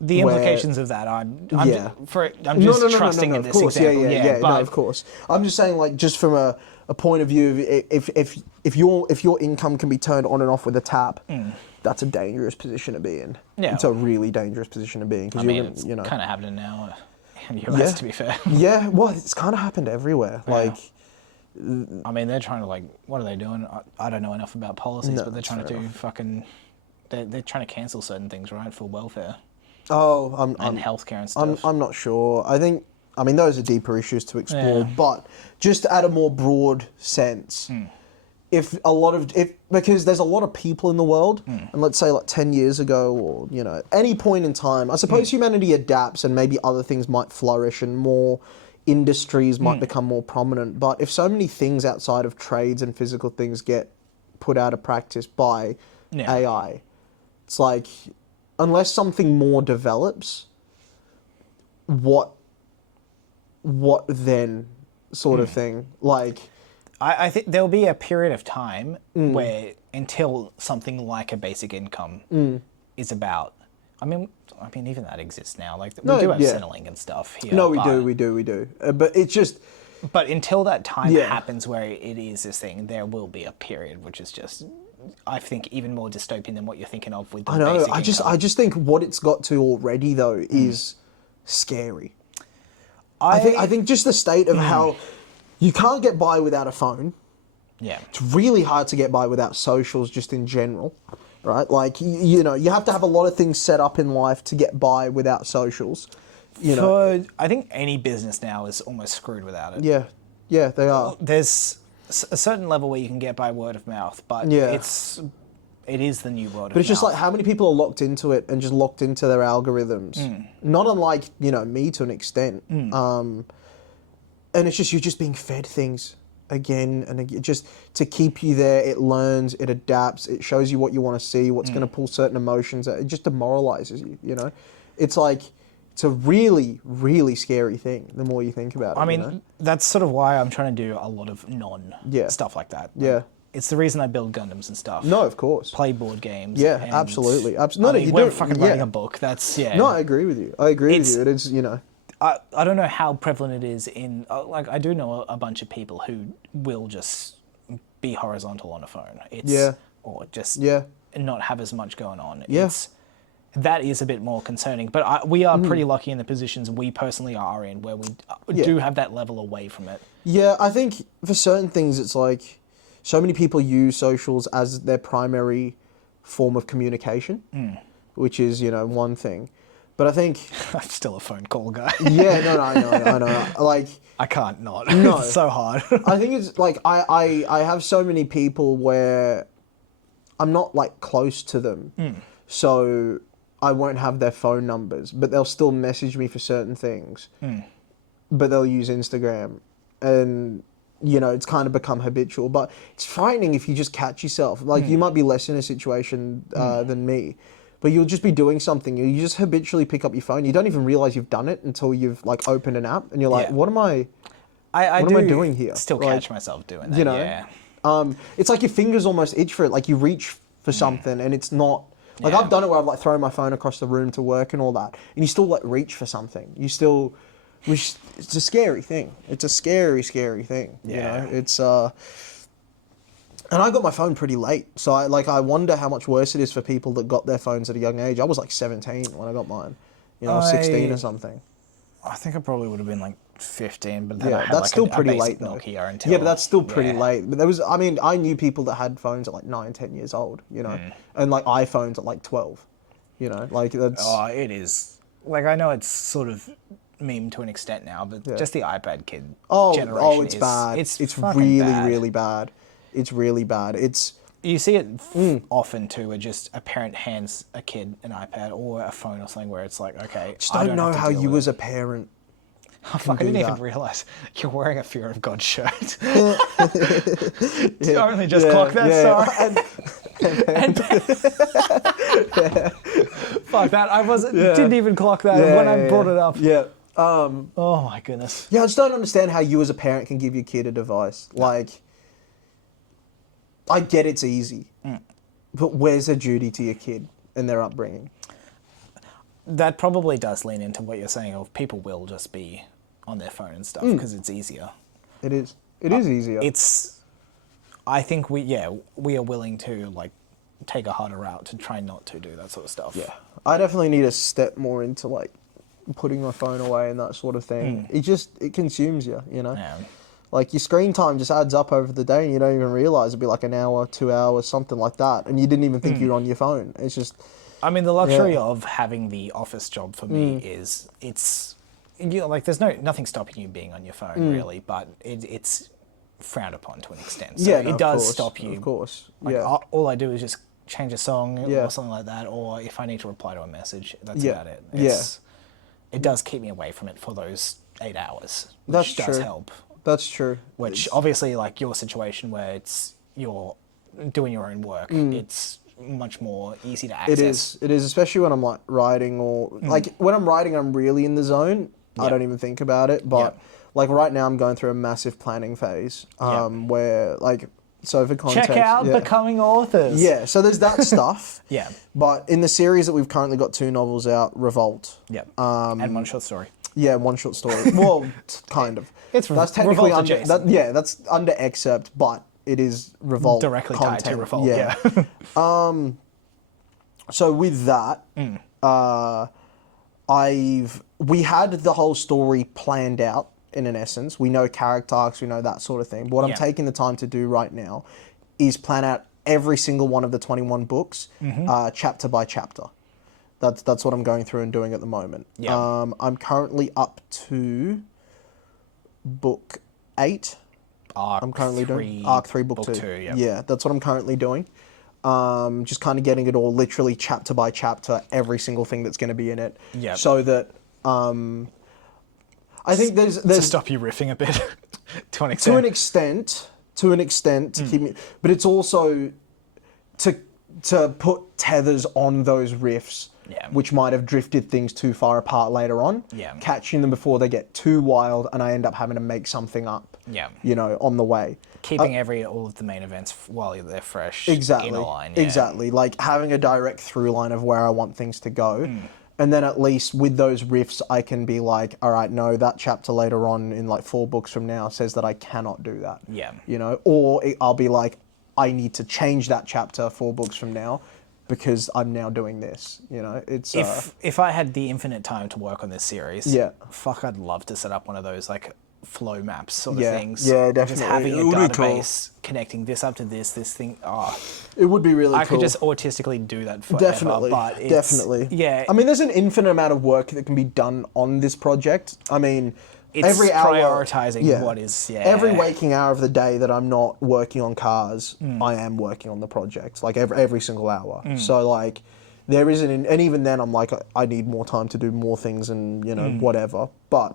The implications of that, I'm just trusting in this course, example. No, of course. I'm just saying, like, just from a point of view, if your income can be turned on and off with a tap, that's a dangerous position to be in. Yeah, it's a really dangerous position to be in. I mean, it's kind of happening now in the US, to be fair. Yeah, well, it's kind of happened everywhere. Yeah. Like, I mean, they're trying to, like, what are they doing? I don't know enough about policies, but they're trying to do fucking, they're trying to cancel certain things, right, for welfare. Oh, and healthcare and stuff. I'm not sure. I mean, those are deeper issues to explore, but just at a more broad sense, because there's a lot of people in the world, and let's say like 10 years ago or, any point in time, I suppose humanity adapts and maybe other things might flourish and more industries might become more prominent. But if so many things outside of trades and physical things get put out of practice by AI, it's like, unless something more develops, what then sort of thing? Like, I think there'll be a period of time where until something like a basic income is about. I mean, even that exists now. Like, we do have Centrelink and stuff here. No, we do. But it's just. But until that time happens where it is this thing, there will be a period which is just, I think, even more dystopian than what you're thinking of with the basic income. I just think what it's got to already, though, is scary. I think just the state of how you can't get by without a phone. Yeah. It's really hard to get by without socials just in general, right? Like, you have to have a lot of things set up in life to get by without socials. I think any business now is almost screwed without it. Yeah, they are. There's a certain level where you can get by word of mouth, but it is the new word of mouth. But it's just like how many people are locked into it and just locked into their algorithms. Not unlike, me to an extent. And it's just, you're just being fed things again and again, just to keep you there. It learns, it adapts, it shows you what you want to see, what's going to pull certain emotions. It just demoralizes you, It's like, it's a really, really scary thing the more you think about it. I mean, that's sort of why I'm trying to do a lot of stuff like that. Yeah. It's the reason I build Gundams and stuff. No, of course. Play board games. Yeah, absolutely. We're fucking writing a book. That's, No, I agree with you. It is, I don't know how prevalent it is in, I do know a bunch of people who will just be horizontal on a phone. Or just not have as much going on. Yeah. That is a bit more concerning. But we are pretty lucky in the positions we personally are in where we do have that level away from it. Yeah, I think for certain things it's like so many people use socials as their primary form of communication, which is, one thing. But I think... I'm still a phone call guy. Yeah, no, I know. Like... I can't not. No. It's so hard. I think it's like I have so many people where I'm not like close to them. So I won't have their phone numbers, but they'll still message me for certain things. But they'll use Instagram. And, it's kind of become habitual. But it's frightening if you just catch yourself. Like, you might be less in a situation than me. But you'll just be doing something. You just habitually pick up your phone. You don't even realize you've done it until you've like opened an app, and you're like, "What am I? What am I doing here?" Still catch myself doing that. It's like your fingers almost itch for it. Like you reach for something, and it's not. Like I've done it where I've like thrown my phone across the room to work and all that, and you still like reach for something. It's a scary thing. It's a scary, scary thing. Yeah. It's And I got my phone pretty late, so I wonder how much worse it is for people that got their phones at a young age. I was like 17 when I got mine. I was 16 or something. I think I probably would have been like 15, but then I had that's like still a pretty basic late though. Nokia until... Yeah, but that's still pretty late. But I knew people that had phones at like 9, 10 years old, and like iPhones at like 12, like that's... Oh, it is. Like, I know it's sort of meme to an extent now, but Yeah. just the iPad kid Oh, generation it's bad. It's fucking really, bad. really bad. It's really bad. It's You see it often too, where just a parent hands a kid an iPad or a phone or something where it's like, okay, just I don't know have to how deal you with as it. a parent. Oh, fuck, I do didn't even that. realise you're wearing a Fear of God shirt. I only just clocked that, sorry. Fuck that, I didn't even clock that when I brought it up. Yeah. Oh my goodness. Yeah, I just don't understand how you as a parent can give your kid a device. Like, I get it's easy, but where's the duty to your kid and their upbringing? That probably does lean into what you're saying of people will just be on their phone and stuff because it's easier. It is. It is easier. I think we are willing to like take a harder route to try not to do that sort of stuff. Yeah. I definitely need to step more into like putting my phone away and that sort of thing. It consumes you, you know? Yeah. Like your screen time just adds up over the day and you don't even realise it'll be like an hour, 2 hours, something like that. And you didn't even think you were on your phone. It's just... I mean, the luxury of having the office job for me is like there's nothing stopping you being on your phone really, but it's frowned upon to an extent. So it does stop you. Of course. Like all I do is just change a song Yeah. or something like that, or if I need to reply to a message, that's Yeah. about it. Yeah. It does keep me away from it for those 8 hours, which That's does true. help. That's true. Which obviously, like your situation where you're doing your own work, it's much more easy to access. It is, especially when I'm like writing or like when I'm writing, I'm really in the zone. I Yep. don't even think about it. But Yep. like right now, I'm going through a massive planning phase. Yep. Where like so for context, Check out Becoming Authors. Yeah, so there's that stuff. Yeah. But in the series that we've currently got 2 novels out, Revolt. Yep. And one short story. Yeah, one short story. Well, kind of. It's that's technically Revolt under adjacent. that's under excerpt, but it is Revolt Directly content. tied to Revolt. Yeah. So with that, we had the whole story planned out in an essence. We know character arcs, we know that sort of thing. But what I'm Yeah. taking the time to do right now is plan out every single one of the 21 books, chapter by chapter. That's what I'm going through and doing at the moment. Yeah. I'm currently up to book 8. I'm currently doing Arc 3, book 2. Yeah, that's what I'm currently doing. Just kind of getting it all literally chapter by chapter, every single thing that's going to be in it. Yep. So that I think there's To stop you riffing a bit, to an extent. to an extent to keep me, but it's also to put tethers on those riffs. Yeah. Which might have drifted things too far apart later on. Yeah. Catching them before they get too wild and I end up having to make something up. Yeah. You know, on the way. Keeping all of the main events while they're fresh Exactly. in a line. Yeah. Exactly. Like having a direct through line of where I want things to go. And then at least with those riffs, I can be like, all right, no, that chapter later on in like 4 books from now says that I cannot do that. Yeah. You know, or I'll be like, I need to change that chapter 4 books from now because I'm now doing this. You know, it's... If I had the infinite time to work on this series, Yeah. fuck, I'd love to set up one of those like flow maps sort Yeah. of things. Yeah, Just definitely. having It a would be cool. database, connecting this up to this thing. Oh, It would be really I cool. could just autistically do that forever. Definitely, but it's, definitely. Yeah. I mean, there's an infinite amount of work that can be done on this project. I mean, it's every hour, prioritizing what is. Yeah. Every waking hour of the day that I'm not working on cars, I am working on the project. Like every single hour. So like, there isn't, and even then, I'm like, I need more time to do more things and you know whatever. But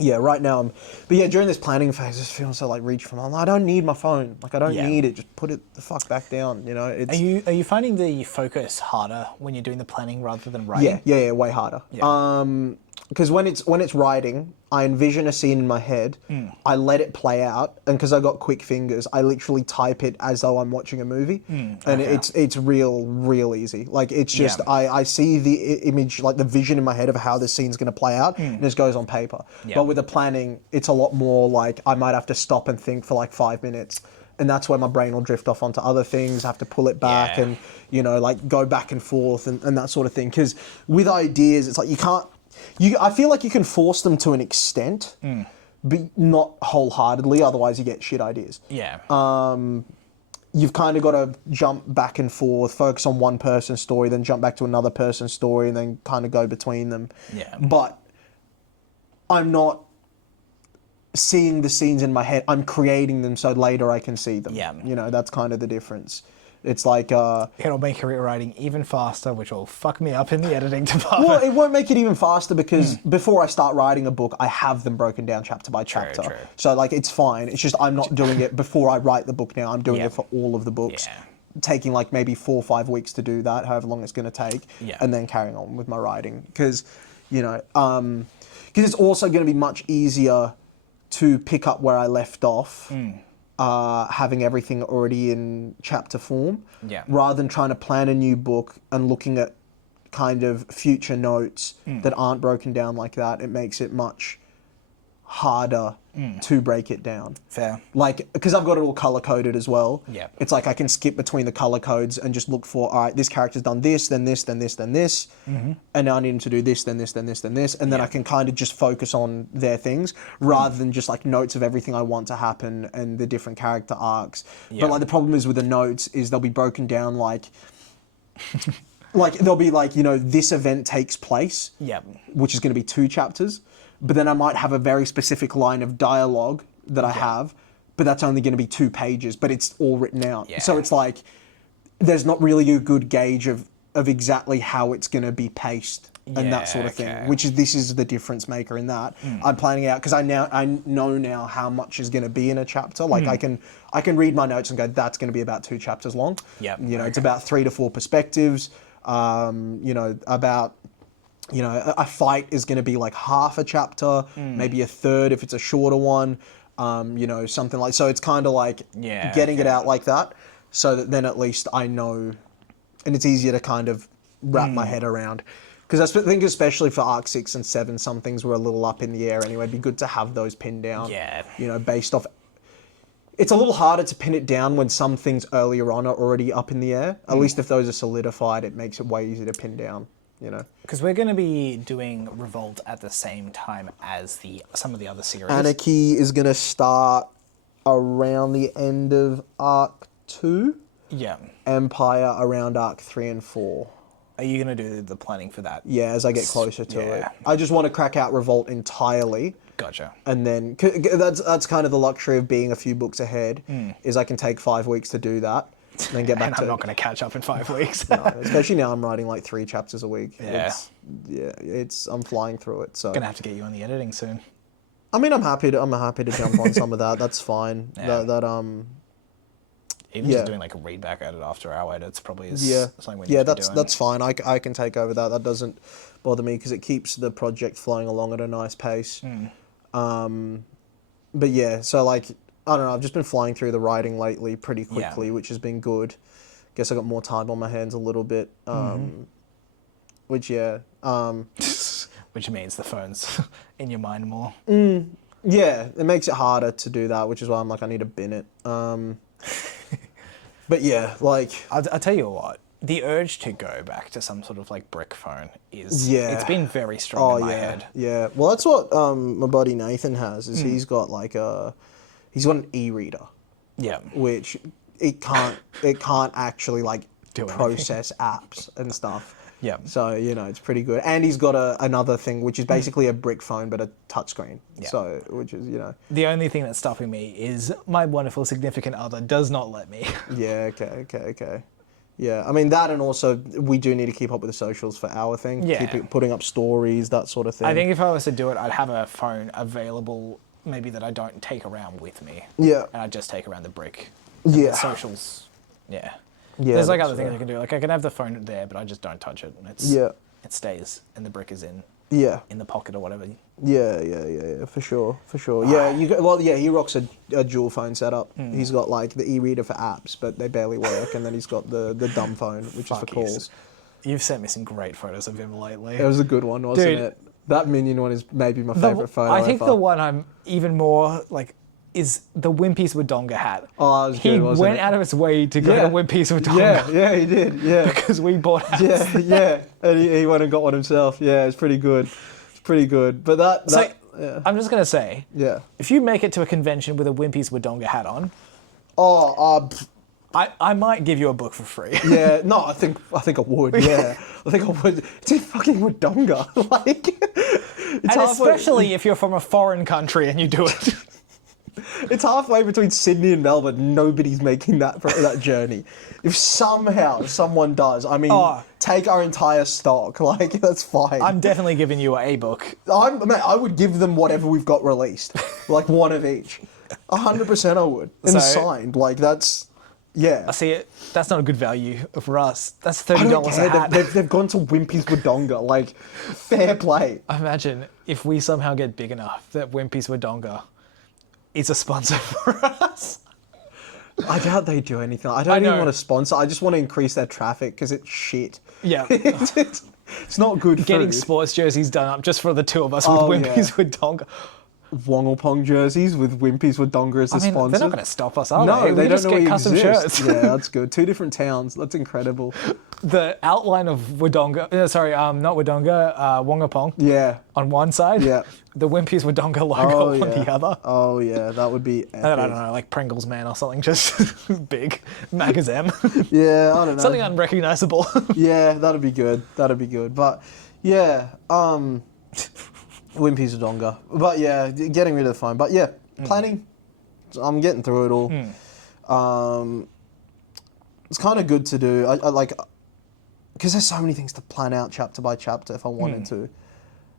yeah, right now during this planning phase, I just feel so like reach from. I don't need my phone. Like I don't need it. Just put it the fuck back down. You know. It's, Are you finding the focus harder when you're doing the planning rather than writing? Yeah, way harder. Yeah. Because when it's writing, I envision a scene in my head, I let it play out, and because I got quick fingers, I literally type it as though I'm watching a movie, and it's real easy. Like it's just I see the image, like the vision in my head of how this scene's going to play out, and it just goes on paper. Yeah. But with the planning, it's a lot more like I might have to stop and think for like 5 minutes. And that's where my brain will drift off onto other things, have to pull it back and, you know, like go back and forth and that sort of thing. Because with ideas, it's like you can't... I feel like you can force them to an extent, but not wholeheartedly, otherwise you get shit ideas. Yeah. You've kind of got to jump back and forth, focus on one person's story, then jump back to another person's story, and then kind of go between them. Yeah. But I'm not seeing the scenes in my head. I'm creating them so later I can see them. Yeah. You know, that's kind of the difference. It's like... It'll make your writing even faster, which will fuck me up in the editing department. Well, it won't make it even faster because before I start writing a book, I have them broken down chapter by chapter. True. So, like, it's fine. It's just I'm not doing it before I write the book now. I'm doing it for all of the books. Yeah. Taking, like, maybe 4 or 5 weeks to do that, however long it's going to take. Yeah. And then carrying on with my writing. Because, you know, because it's also going to be much easier to pick up where I left off. Having everything already in chapter form, rather than trying to plan a new book and looking at kind of future notes that aren't broken down like that. It makes it much harder to break it down. Fair. Like, because I've got it all color coded as well. Yeah. It's like I can skip between the color codes and just look for, all right, this character's done this, then this, then this, then this, and now I need him to do this, then this, then this, then this, and then I can kind of just focus on their things rather than just like notes of everything I want to happen and the different character arcs. But like the problem is with the notes is they'll be broken down like, like they'll be like, you know, this event takes place, which is going to be 2 chapters. But then I might have a very specific line of dialogue that I have, but that's only going to be 2 pages, but it's all written out. Yeah. So it's like, there's not really a good gauge of exactly how it's going to be paced and that sort of thing, this is the difference maker in that. I'm planning out, because I know now how much is going to be in a chapter. Like I can read my notes and go, that's going to be about 2 chapters long. Yeah. You know, it's about 3 to 4 perspectives, you know, about... You know, a fight is going to be like half a chapter, maybe a third if it's a shorter one, you know, something like... So it's kind of like getting it out like that so that then at least I know, and it's easier to kind of wrap my head around. Because I think especially for Arc 6 and 7, some things were a little up in the air anyway. It'd be good to have those pinned down, you know, based off... It's a little harder to pin it down when some things earlier on are already up in the air. At least if those are solidified, it makes it way easier to pin down. You know, because we're going to be doing Revolt at the same time as some of the other series. Anarchy is going to start around the end of Arc 2. Yeah. Empire around Arc 3 and 4. Are you going to do the planning for that? Yeah, as I get closer to it. I just want to crack out Revolt entirely. Gotcha. And then that's kind of the luxury of being a few books ahead, is I can take 5 weeks to do that. And then get back to... I'm not going to catch up in 5 weeks. No, especially now I'm writing like 3 chapters a week. Yeah. I'm flying through it. So going to have to get you on the editing soon. I mean, I'm happy to jump on some of that. That's fine. Yeah. Even Yeah. just doing like a read back at it after our edits probably is something we need to be doing. That's fine. I can take over that. That doesn't bother me because it keeps the project flowing along at a nice pace. But yeah, so like, I don't know, I've just been flying through the writing lately pretty quickly, which has been good. Guess I got more time on my hands a little bit. Which means the phone's in your mind more. Yeah, it makes it harder to do that, which is why I'm like, I need to bin it. But yeah, like... I'll tell you what, the urge to go back to some sort of like brick phone is... It's been very strong in my head. Yeah, well that's what my buddy Nathan has, is he's got like he's got an e-reader. Yeah. Which it can't actually like process apps and stuff. Yeah. So, you know, it's pretty good. And he's got another thing, which is basically a brick phone, but a touchscreen. Yeah. So, which is, you know... The only thing that's stopping me is my wonderful significant other does not let me. Yeah, okay. Yeah, I mean, that, and also, we do need to keep up with the socials for our thing. Yeah. Keep putting up stories, that sort of thing. I think if I was to do it, I'd have a phone available, maybe that I don't take around with me. Yeah. And I'd just take around the brick. Yeah. The socials, yeah. Yeah, there's like other things I can do. Like I can have the phone there, but I just don't touch it. It stays, and the brick is in the pocket or whatever. Yeah, for sure. Yeah, he rocks a dual phone setup. He's got like the e-reader for apps, but they barely work, and then he's got the dumb phone, which is for calls. You've sent me some great photos of him lately. It was a good one, wasn't it? That Minion one is maybe my favorite photo. I think the one I'm even more like is the Wimpy's Wodonga hat. Oh, that was good, wasn't went it? out of his way to go to Wimpy's Wodonga. Yeah, he did. Yeah, because we bought hats. Yeah, and he went and got one himself. Yeah, it's pretty good. But that I'm just gonna say, yeah, if you make it to a convention with a Wimpy's Wodonga hat on, I might give you a book for free. Yeah, no, I think I would. Yeah, I think I would. It's in fucking Wodonga, like. It's And especially if you're from a foreign country and you do it. It's halfway between Sydney and Melbourne. Nobody's making that journey. If somehow someone does, I mean, take our entire stock. Like, that's fine. I'm definitely giving you a book. Mate, I would give them whatever we've got released, like one of each. 100% I would. And So- signed. Like, that's, yeah. I see it. That's not a good value for us. That's I $30 don't a care. hat. They've gone to Wimpy's Wodonga. Like, fair play. Imagine if we somehow get big enough that Wimpy's Wodonga is a sponsor for us. I doubt they do anything. I don't even know. want to sponsor. I just want to increase their traffic because it's shit. Yeah. It's not good Getting food. sports jerseys done up just for the two of us with Oh, Wimpy's Wodonga. Wongapong jerseys with Wimpy's Wodonga as the I mean, sponsor. they're not going to stop us, are No, they? they We don't just know get we custom exist. shirts. Yeah, that's good. 2 different towns. That's incredible. The outline of Wodonga, not Wodonga, Wongapong Yeah. on one side, Yeah. the Wimpy's Wodonga logo on the other. Oh yeah, that would be epic. I don't know, like Pringles Man or something, just big, Magazem. Yeah, I don't know. Something unrecognizable. Yeah, that'd be good. That'd be good. But yeah, Wimpy's Wodonga. But yeah, getting rid of the phone. But yeah, planning. I'm getting through it all. It's kind of good to do. I like, because there's so many things to plan out chapter by chapter if I wanted to.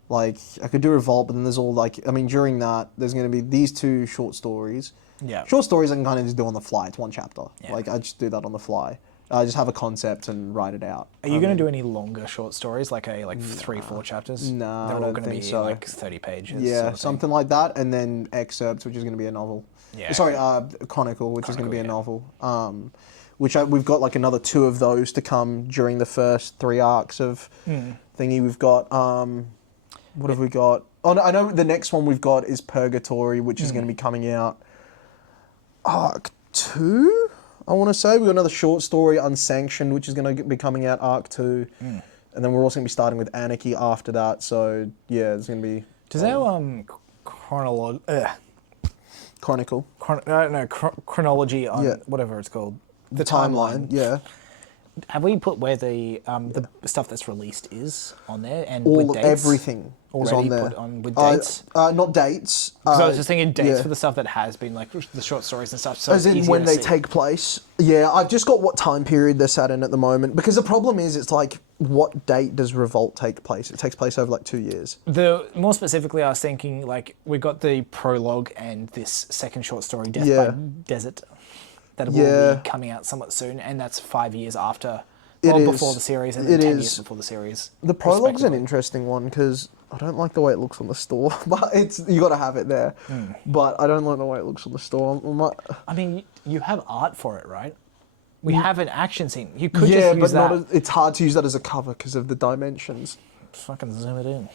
Like, I could do Revolt, but then there's all like, I mean, during that, there's going to be these 2 short stories. Yeah. Short stories I can kind of just do on the fly. It's 1 chapter. Yeah. Like, I just do that on the fly. I just have a concept and write it out. Are you going to do any longer short stories, like 3-4 chapters? Nah, They're I all don't going to think be so. like 30 pages. Yeah, sort of thing. something like that, and then excerpts, which is going to be a novel. Yeah. Sorry, Chronicle, which is going to be a Chronicle, novel. We've got like another 2 of those to come during the first 3 arcs of thingy. We've got what have we got? Oh, no, I know the next one we've got is Purgatory, which is going to be coming out arc 2. I want to say we've got another short story, Unsanctioned, which is going to be coming out arc 2, and then we're also going to be starting with Anarchy after that. So yeah, there's going to be. Does our chronology on whatever it's called, the timeline? Yeah. Have we put where the stuff that's released is on there and All with dates? Everything is Already on there. put on with dates? Not dates. Because I was just thinking dates yeah. for the stuff that has been, like the short stories and stuff. So As it's in easier when to they see. take place. Yeah, I've just got what time period they're sat in at the moment. Because the problem is, it's like, what date does Revolt take place? It takes place over like 2 years. More specifically, I was thinking, like, we got the prologue and this second short story, Death by Desert, that will be coming out somewhat soon, and that's 5 years after. Before the series and then 10 years before the series. The prologue's an interesting one because I don't like the way it looks on the store, but you got to have it there. But I don't like the way it looks on the store. I mean, you have art for it, right? We have an action scene. You could just use that. It's hard to use that as a cover because of the dimensions. Fucking zoom it in.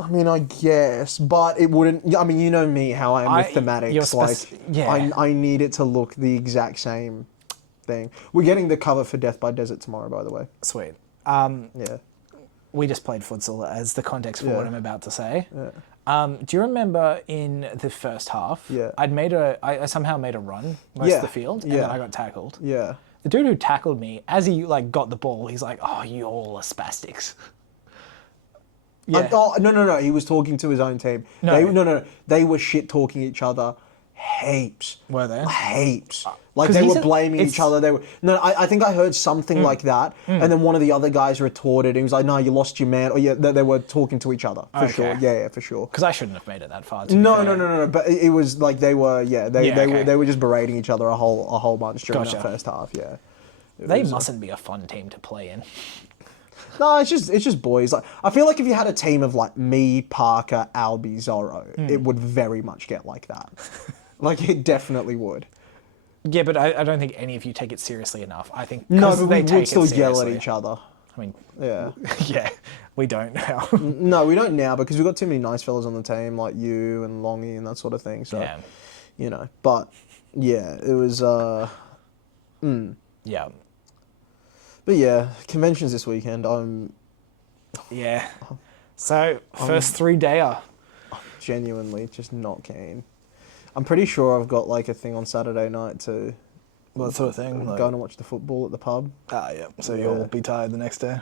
I mean, I guess, but it wouldn't. I mean, you know me, how I am with thematics. I need it to look the exact same thing. We're getting the cover for Death by Desert tomorrow, by the way. Sweet. Yeah. We just played futsal as the context for what I'm about to say. Yeah. Do you remember in the first half? Yeah. I somehow made a run most of the field, and then I got tackled. Yeah. The dude who tackled me, as he got the ball, he's like, "Oh, you all are spastics." Yeah. No. He was talking to his own team. No. They were shit talking each other. Heaps. Were they? Heaps. Like they were blaming each other. I think I heard something like that, and then one of the other guys retorted. He was like, "No, you lost your man." Or they were talking to each other for sure. Yeah, for sure. Because I shouldn't have made it that far. No. But it was like they were just berating each other a whole bunch during that first half. Yeah. They mustn't be a fun team to play in. No, it's just boys. Like I feel like if you had a team of like me, Parker, Albie, Zorro, it would very much get like that. Like it definitely would. Yeah, but I don't think any of you take it seriously enough. I think no, but they we would still yell at each other. I mean, yeah, yeah, we don't now. No, we don't now because we've got too many nice fellas on the team, like you and Longy and that sort of thing. So, you know, but yeah, it was. Yeah. But yeah, conventions this weekend. Yeah. So first 3-dayer. Genuinely, just not keen. I'm pretty sure I've got like a thing on Saturday night too. Well, that sort of thing. Like, Going to watch the football at the pub. yeah. So you'll be tired the next day.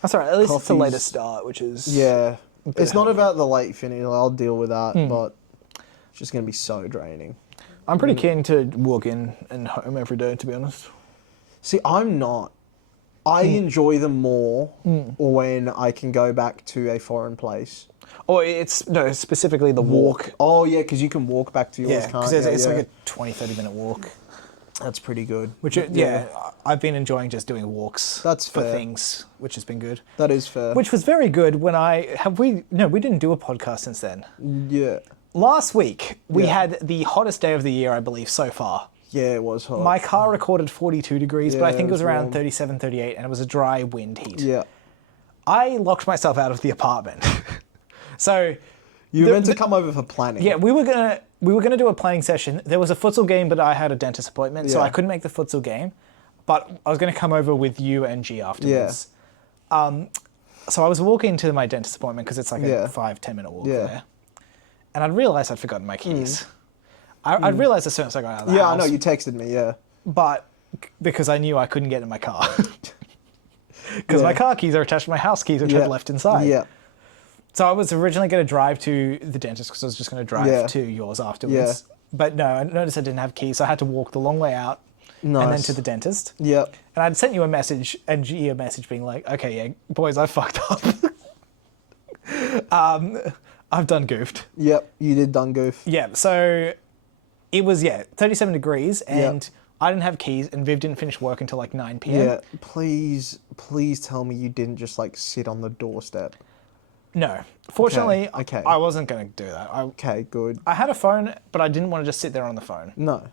That's all right. At least it's a later start, which is... Yeah. It's not about the late finish. I'll deal with that, but it's just going to be so draining. I'm pretty keen to walk in and home every day, to be honest. See, I'm not. I enjoy them more when I can go back to a foreign place. Or specifically the walk. Oh, yeah, because you can walk back to yours, Yeah, can't because you? it's like a 20, 30-minute walk. That's pretty good. Which, I've been enjoying just doing walks for things, which has been good. That is fair. Which was very good when we didn't do a podcast since then. Yeah. Last week, we had the hottest day of the year, I believe, so far. Yeah, it was hot. My car recorded 42 degrees, but I think it was around warm. 37, 38, and it was a dry wind heat. Yeah. I locked myself out of the apartment. So... You were meant to come over for planning. Yeah, we were gonna do a planning session. There was a futsal game, but I had a dentist appointment, so I couldn't make the futsal game. But I was gonna come over with you and G afterwards. Yeah. So I was walking to my dentist appointment because it's like a 5-10 minute walk there, and I'd realised I'd forgotten my keys. I'd realised as soon as I got out of the house. Yeah, I know. You texted me. Yeah. But because I knew I couldn't get in my car because my car keys are attached to my house keys, which I'd left inside. Yeah. So I was originally going to drive to the dentist because I was just going to drive to yours afterwards. Yeah. But no, I noticed I didn't have keys, so I had to walk the long way out and then to the dentist. Yep. And I'd sent you a message, and G a message being like, okay, yeah, boys, I fucked up. I've done goofed. Yep, you did done goof. Yeah, so it was, 37 degrees, and I didn't have keys, and Viv didn't finish work until like 9 p.m. Yeah, please tell me you didn't just like sit on the doorstep. No. Fortunately, Okay. I wasn't going to do that. Okay, good. I had a phone, but I didn't want to just sit there on the phone. No.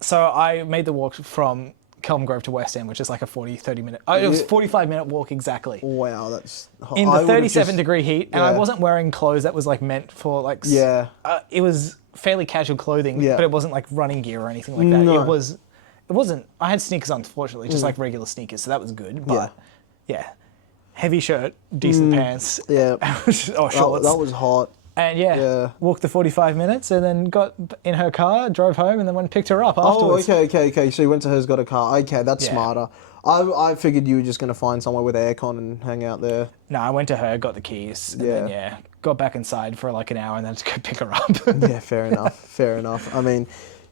So I made the walk from Kelm Grove to West End, which is like a 30 minute... it was a 45-minute walk exactly. Wow, that's hot. In the 37-degree heat, and I wasn't wearing clothes that was like meant for like... Yeah. It was fairly casual clothing, but it wasn't like running gear or anything like that. No. It wasn't... I had sneakers on, unfortunately, just like regular sneakers, so that was good. But yeah. Heavy shirt, decent pants. Yeah. or shorts. That was hot. And walked the 45 minutes and then got in her car, drove home, and then went and picked her up afterwards. Oh, okay. So you went to hers, got a car. Okay, that's smarter. I figured you were just going to find somewhere with aircon and hang out there. No, I went to her, got the keys, and then, got back inside for like an hour and then to go pick her up. Yeah, fair enough. I mean,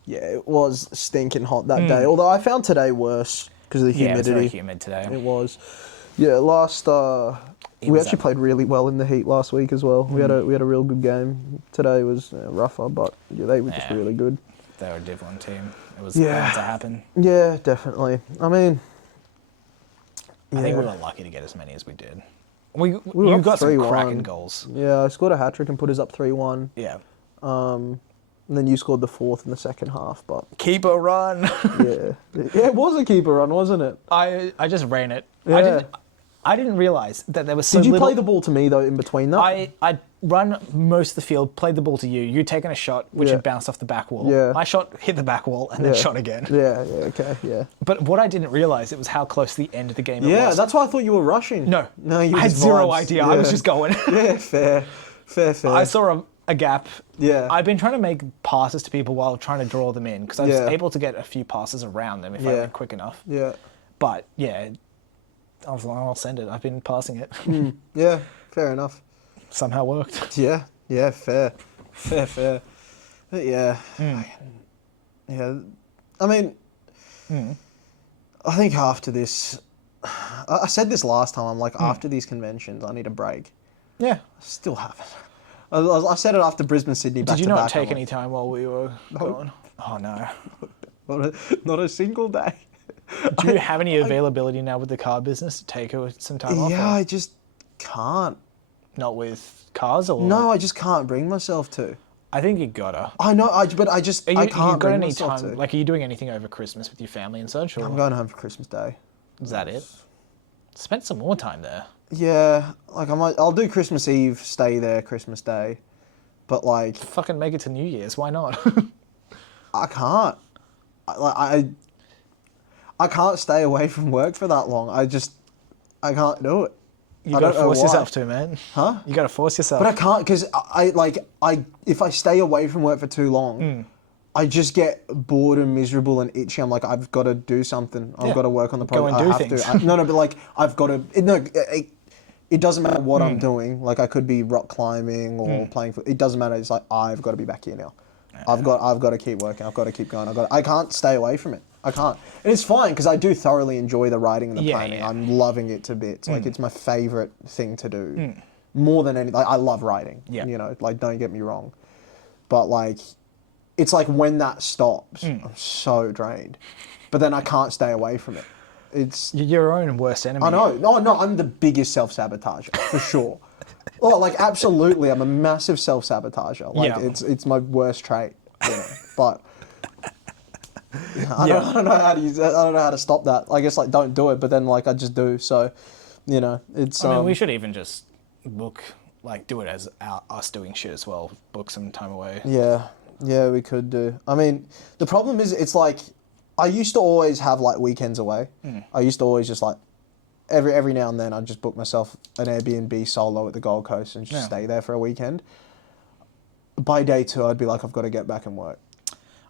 it was stinking hot that day. Although I found today worse because of the humidity. Yeah, it was very humid today. It was. Yeah, we actually played really well in the heat last week as well. We had a real good game. Today was rougher, but they were just really good. They were a Div 1 team. It was bound to happen. Yeah, definitely. I mean, I think we were lucky to get as many as we did. You got some cracking goals. Yeah, I scored a hat-trick and put us up 3-1. Yeah. And then you scored the fourth in the second half, but... Keeper run. Yeah, it was a keeper run, wasn't it? I just ran it. Yeah. I didn't realise that there was so little... Did you play the ball to me, though, in between that? I run most of the field, played the ball to you. You'd taken a shot, which had bounced off the back wall. Yeah. I hit the back wall, and then shot again. Yeah. But what I didn't realise, it was how close to the end of the game it was. Yeah, that's why I thought you were rushing. No, you I had zero idea. I was just going. Yeah, fair. I saw a gap. Yeah. I've been trying to make passes to people while trying to draw them in, because I was able to get a few passes around them if I went quick enough. Yeah. But, I was like, I'll send it. I've been passing it. Yeah, fair enough. Somehow worked. Yeah, fair. But yeah. Yeah, I mean, I think after this, I said this last time, I'm like, after these conventions, I need a break. Yeah. I still haven't. I said it after Brisbane, Sydney, back to back. Did you not take any time while we were gone? Oh, no. Not a single day. Do you have any availability now with the car business to take some time off? Yeah, I just can't. Not with cars, or? No, I just can't bring myself to. I think you gotta. I know, but I can't bring myself to. Like, are you doing anything over Christmas with your family and such? Or? I'm going home for Christmas Day. Is that it? Spend some more time there. Yeah, like I'll do Christmas Eve, stay there Christmas Day, but like... Fucking make it to New Year's, why not? I can't. I can't stay away from work for that long. I can't do it. You gotta force yourself to, man. Huh? You gotta force yourself. But I can't, because if I stay away from work for too long, I just get bored and miserable and itchy. I'm like, I've got to do something. I've got to work on the Go project. and do I have things. to. No, but like, I've got to. It doesn't matter what I'm doing. Like, I could be rock climbing or playing. It doesn't matter. It's like I've got to be back here now. I've got to keep working. I've got to keep going. I can't stay away from it. I can't. And it's fine because I do thoroughly enjoy the writing and the planning. I'm loving it to bits. Like, it's my favorite thing to do. More than anything. Like, I love writing. Yeah. You know, like, don't get me wrong. But like, it's like when that stops, I'm so drained. But then I can't stay away from it. It's You're your own worst enemy. I know. No, I'm the biggest self-sabotager for sure. Oh, like absolutely, I'm a massive self-sabotager. Like it's my worst trait. You know? But I don't know how to use it. I don't know how to stop that. I guess like don't do it, but then like I just do. So, you know, it's. I mean, we should even just book, like, do it as us doing shit as well. Book some time away. Yeah, we could do. I mean, the problem is, it's like, I used to always have like weekends away. I used to always just like, every now and then I'd just book myself an Airbnb solo at the Gold Coast and just stay there for a weekend. By day 2, I'd be like, I've got to get back and work.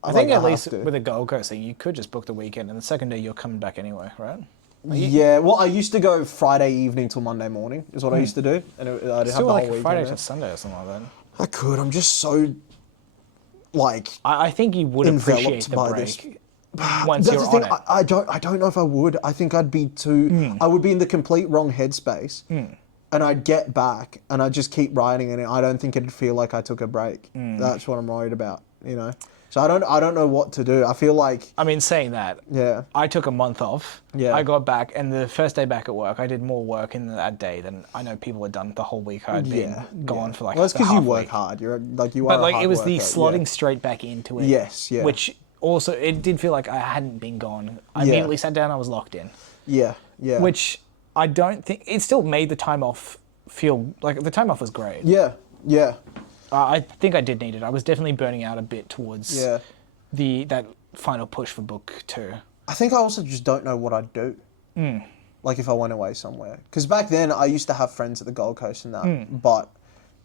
I think at least with the Gold Coast thing, you could just book the weekend, and the second day you're coming back anyway, right? Yeah, well, I used to go Friday evening till Monday morning, is what I used to do. And I'd have the Still whole like weekend Friday there. to Sunday or something like that. I could. I'm just so, like, I think you would appreciate enveloped the by break once That's you're the thing. on it. I don't know if I would. I think I'd be too. I would be in the complete wrong headspace, and I'd get back and I'd just keep writing, and I don't think it'd feel like I took a break. That's what I'm worried about. You know. So I don't know what to do. I feel like. I mean, saying that, I took a month off. Yeah. I got back, and the first day back at work, I did more work in that day than I know people had done the whole week. I'd been gone for like. Well, that's because you work week. hard. You're like you are. But a like hard it was worker. the slotting straight back into it. Yes, yeah. Which also it did feel like I hadn't been gone. I immediately sat down. I was locked in. Yeah. Which I don't think it still made the time off feel like the time off was great. Yeah. I think I did need it. I was definitely burning out a bit towards that final push for book 2. I think I also just don't know what I'd do. Like if I went away somewhere. Because back then I used to have friends at the Gold Coast and that, but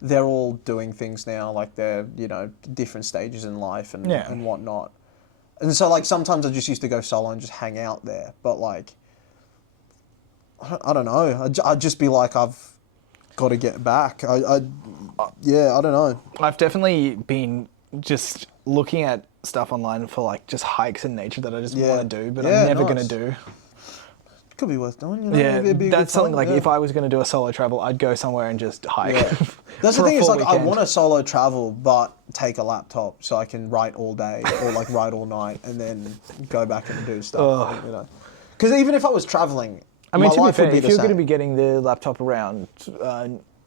they're all doing things now, like they're, you know, different stages in life and whatnot. And so like sometimes I just used to go solo and just hang out there. But like, I don't know. I'd just be like, I've got to get back. I don't know. I've definitely been just looking at stuff online for like just hikes in nature that I just want to do, but I'm never going to do. Could be worth doing, you know? Yeah, it'd be a that's good something fun, like if I was going to do a solo travel, I'd go somewhere and just hike. Yeah. That's the for a thing, is full like I weekend. want to solo travel, but take a laptop so I can write all day or like write all night and then go back and do stuff, you know? Because even if I was traveling, I mean, my to be life fair, would be if the you're going to same. be getting the laptop around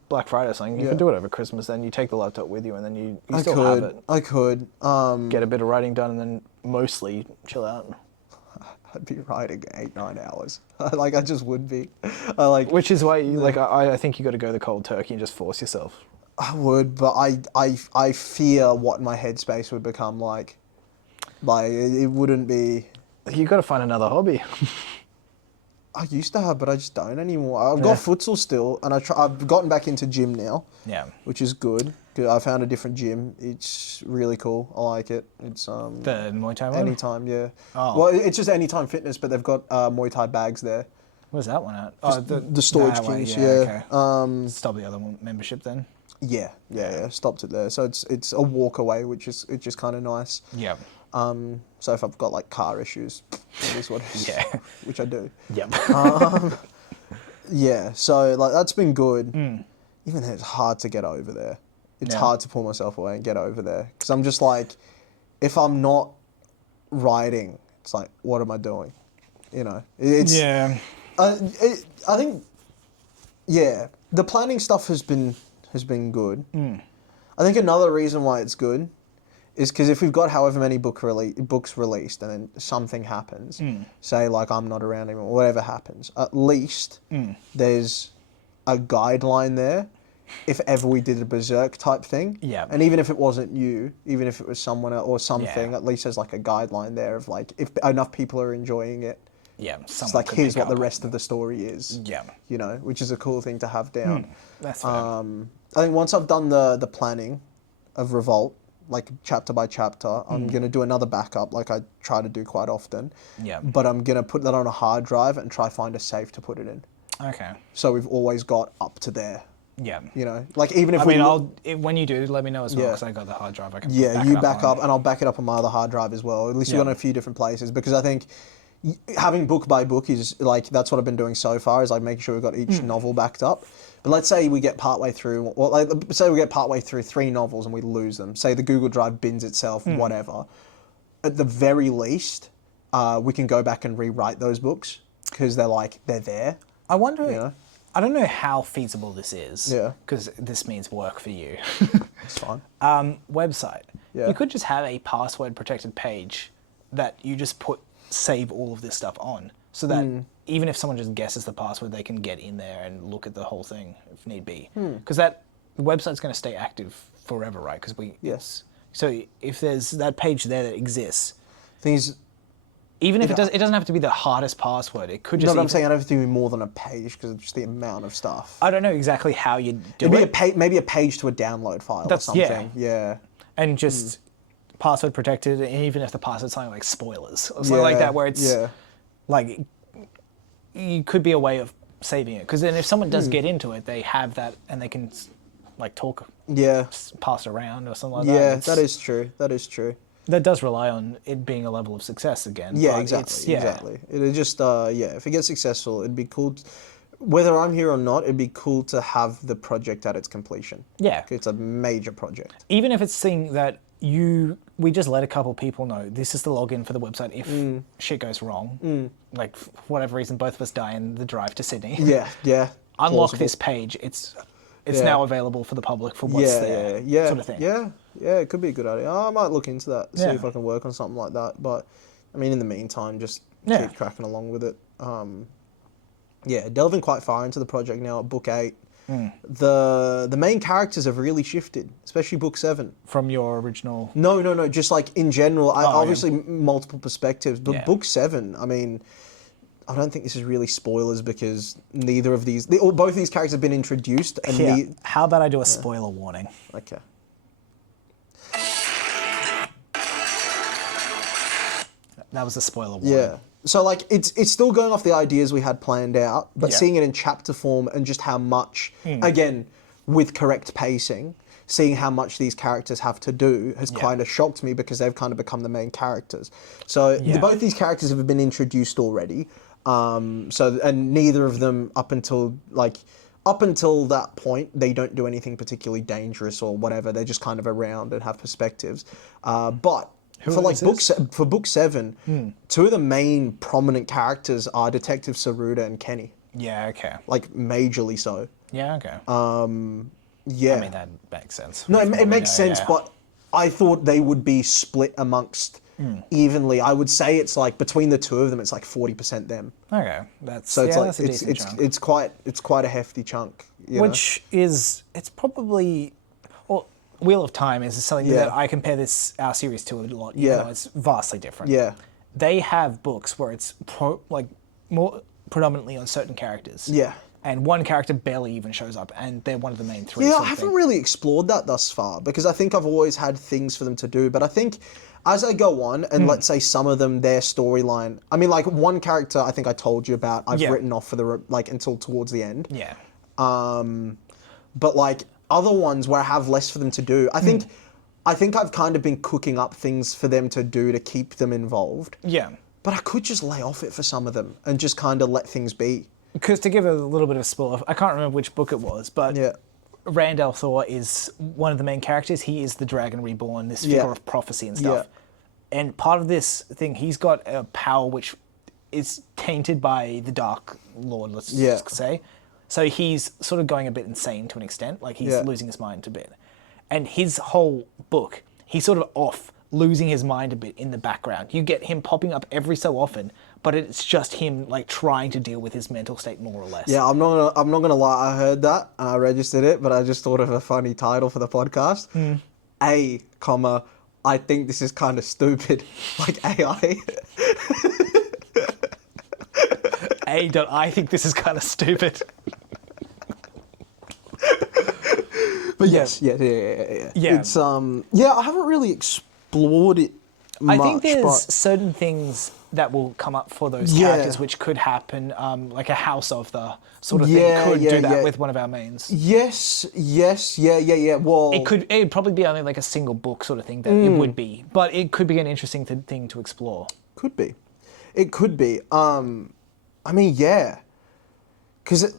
Black Friday or something, you can do it over Christmas. Then you take the laptop with you, and then you still have it. I could. Get a bit of writing done, and then mostly chill out. I'd be writing 8-9 hours. Like I just would be. I like. Which is why, I think you got to go the cold turkey and just force yourself. I would, but I fear what my headspace would become like. Like it wouldn't be. You got to find another hobby. I used to have, but I just don't anymore. I've got futsal still, and I've gotten back into gym now. Yeah. Which is good. I found a different gym. It's really cool. I like it. It's The Muay Thai one? Anytime, yeah. Oh. Well, it's just Anytime Fitness, but they've got Muay Thai bags there. Where's that one at? Oh, The storage gyms, yeah. Okay. Stop the other membership then. Yeah. Stopped it there. So it's a walk away, which is kind of nice. Yeah. So if I've got like car issues, that is what it is. Yeah. Which I do. Yep. Yeah. So like that's been good. Even though it's hard to get over there. It's hard to pull myself away and get over there. Because I'm just like, if I'm not writing, it's like, what am I doing? You know? It's, I think, the planning stuff has been good. I think another reason why it's good is because if we've got however many books released and then something happens, say like I'm not around anymore, whatever happens, at least there's a guideline there. If ever we did a berserk type thing, and even if it wasn't you, even if it was someone else or something, at least there's like a guideline there of like if enough people are enjoying it, it's like here's what the rest of the story is. You know, which is a cool thing to have down. That's fair. I think once I've done the planning of Revolt, like chapter by chapter. I'm going to do another backup like I try to do quite often. Yeah. But I'm going to put that on a hard drive and try find a safe to put it in. Okay. So we've always got up to there. Yeah. You know, like even if when you do, let me know as well, because I got the hard drive. I can back up and I'll back it up on my other hard drive as well. At least we've got it in a few different places, because I think having book by book is like, that's what I've been doing so far, is like making sure we've got each novel backed up. But let's say we get partway through, well, like, say we get partway through 3 novels and we lose them. Say the Google Drive bins itself, whatever. At the very least, we can go back and rewrite those books, because they're there. I wonder. You know? I don't know how feasible this is. Yeah. Because this means work for you. It's fine. Website. Yeah. You could just have a password protected page that you just save all of this stuff on, so that even if someone just guesses the password, they can get in there and look at the whole thing if need be. Because the website's going to stay active forever, right? Because Yes. So if there's that page there that exists, Things. even if it doesn't have to be the hardest password. It could just. No, but I'm saying I don't have to do more than a page, because of just the amount of stuff. I don't know exactly how you do It'd be maybe a page to a download file or something. Yeah. And just password protected, and even if the password's something like spoilers or something like that, where it's like, you could be a way of saving it, because then if someone does get into it, they have that and they can like talk, pass around or something like that. Yeah, that is true. That is true. That does rely on it being a level of success again. Yeah, but exactly. Exactly. It just if it gets successful, it'd be cool. Whether I'm here or not, it'd be cool to have the project at its completion. Yeah. It's a major project. Even if it's something that we just let a couple people know, this is the login for the website if shit goes wrong. Like, for whatever reason, both of us die in the drive to Sydney. Yeah. Unlock this page. It's now available for the public for what's there. Yeah. Sort of thing. Yeah, it could be a good idea. I might look into that, see if I can work on something like that. But, I mean, in the meantime, just keep cracking along with it. Delving quite far into the project now at book 8. The main characters have really shifted, especially book 7. From your original... No, just like in general. Obviously multiple perspectives, but book 7, I mean, I don't think this is really spoilers, because neither of these... both these characters have been introduced. And how about I do a spoiler warning? Okay. That was a spoiler warning. Yeah. So, like, it's still going off the ideas we had planned out, but seeing it in chapter form and just how much, again, with correct pacing, seeing how much these characters have to do has kind of shocked me, because they've kind of become the main characters. So, both these characters have been introduced already. And neither of them, up until that point, they don't do anything particularly dangerous or whatever. They're just kind of around and have perspectives. But... For book 7, 2 of the main prominent characters are Detective Saruda and Kenny. Yeah, okay. Like, majorly so. Yeah, okay. Yeah. I mean, that makes sense. No, it makes sense, but I thought they would be split amongst evenly. I would say it's like, between the 2 of them, it's like 40% them. Okay, that's that's a decent chunk. It's quite a hefty chunk. Which is, it's probably... Wheel of Time is something that I compare our series to a lot. You know, it's vastly different. Yeah. They have books where it's more predominantly on certain characters. Yeah. And one character barely even shows up, and they're one of the main 3. Yeah, I haven't really explored that thus far, because I think I've always had things for them to do. But I think as I go on, and let's say some of them, their storyline... I mean, like, one character I think I told you about, I've written off for until towards the end. Yeah. But, like... Other ones where I have less for them to do. I think I've kind of been cooking up things for them to do to keep them involved. Yeah. But I could just lay off it for some of them and just kind of let things be. Because to give a little bit of spoiler, I can't remember which book it was, but Rand al'Thor is one of the main characters. He is the Dragon Reborn, this figure of prophecy and stuff. Yeah. And part of this thing, he's got a power which is tainted by the Dark Lord, let's just say. So he's sort of going a bit insane to an extent, like he's losing his mind a bit. And his whole book, he's sort of off, losing his mind a bit in the background. You get him popping up every so often, but it's just him like trying to deal with his mental state more or less. Yeah, I'm not gonna lie, I heard that and I registered it, but I just thought of a funny title for the podcast. I think this is kind of stupid, like AI. I think this is kind of stupid. But yes, yeah. Yeah. It's I haven't really explored it much. I think there's but certain things that will come up for those Yeah. characters which could happen, like a House of the sort of Yeah, thing could yeah, do that yeah. with one of our mains. yes, yeah. Well, It'd probably be only like a single book sort of thing that it would be, but it could be an interesting thing to explore. could be. It could be. I mean, yeah. Because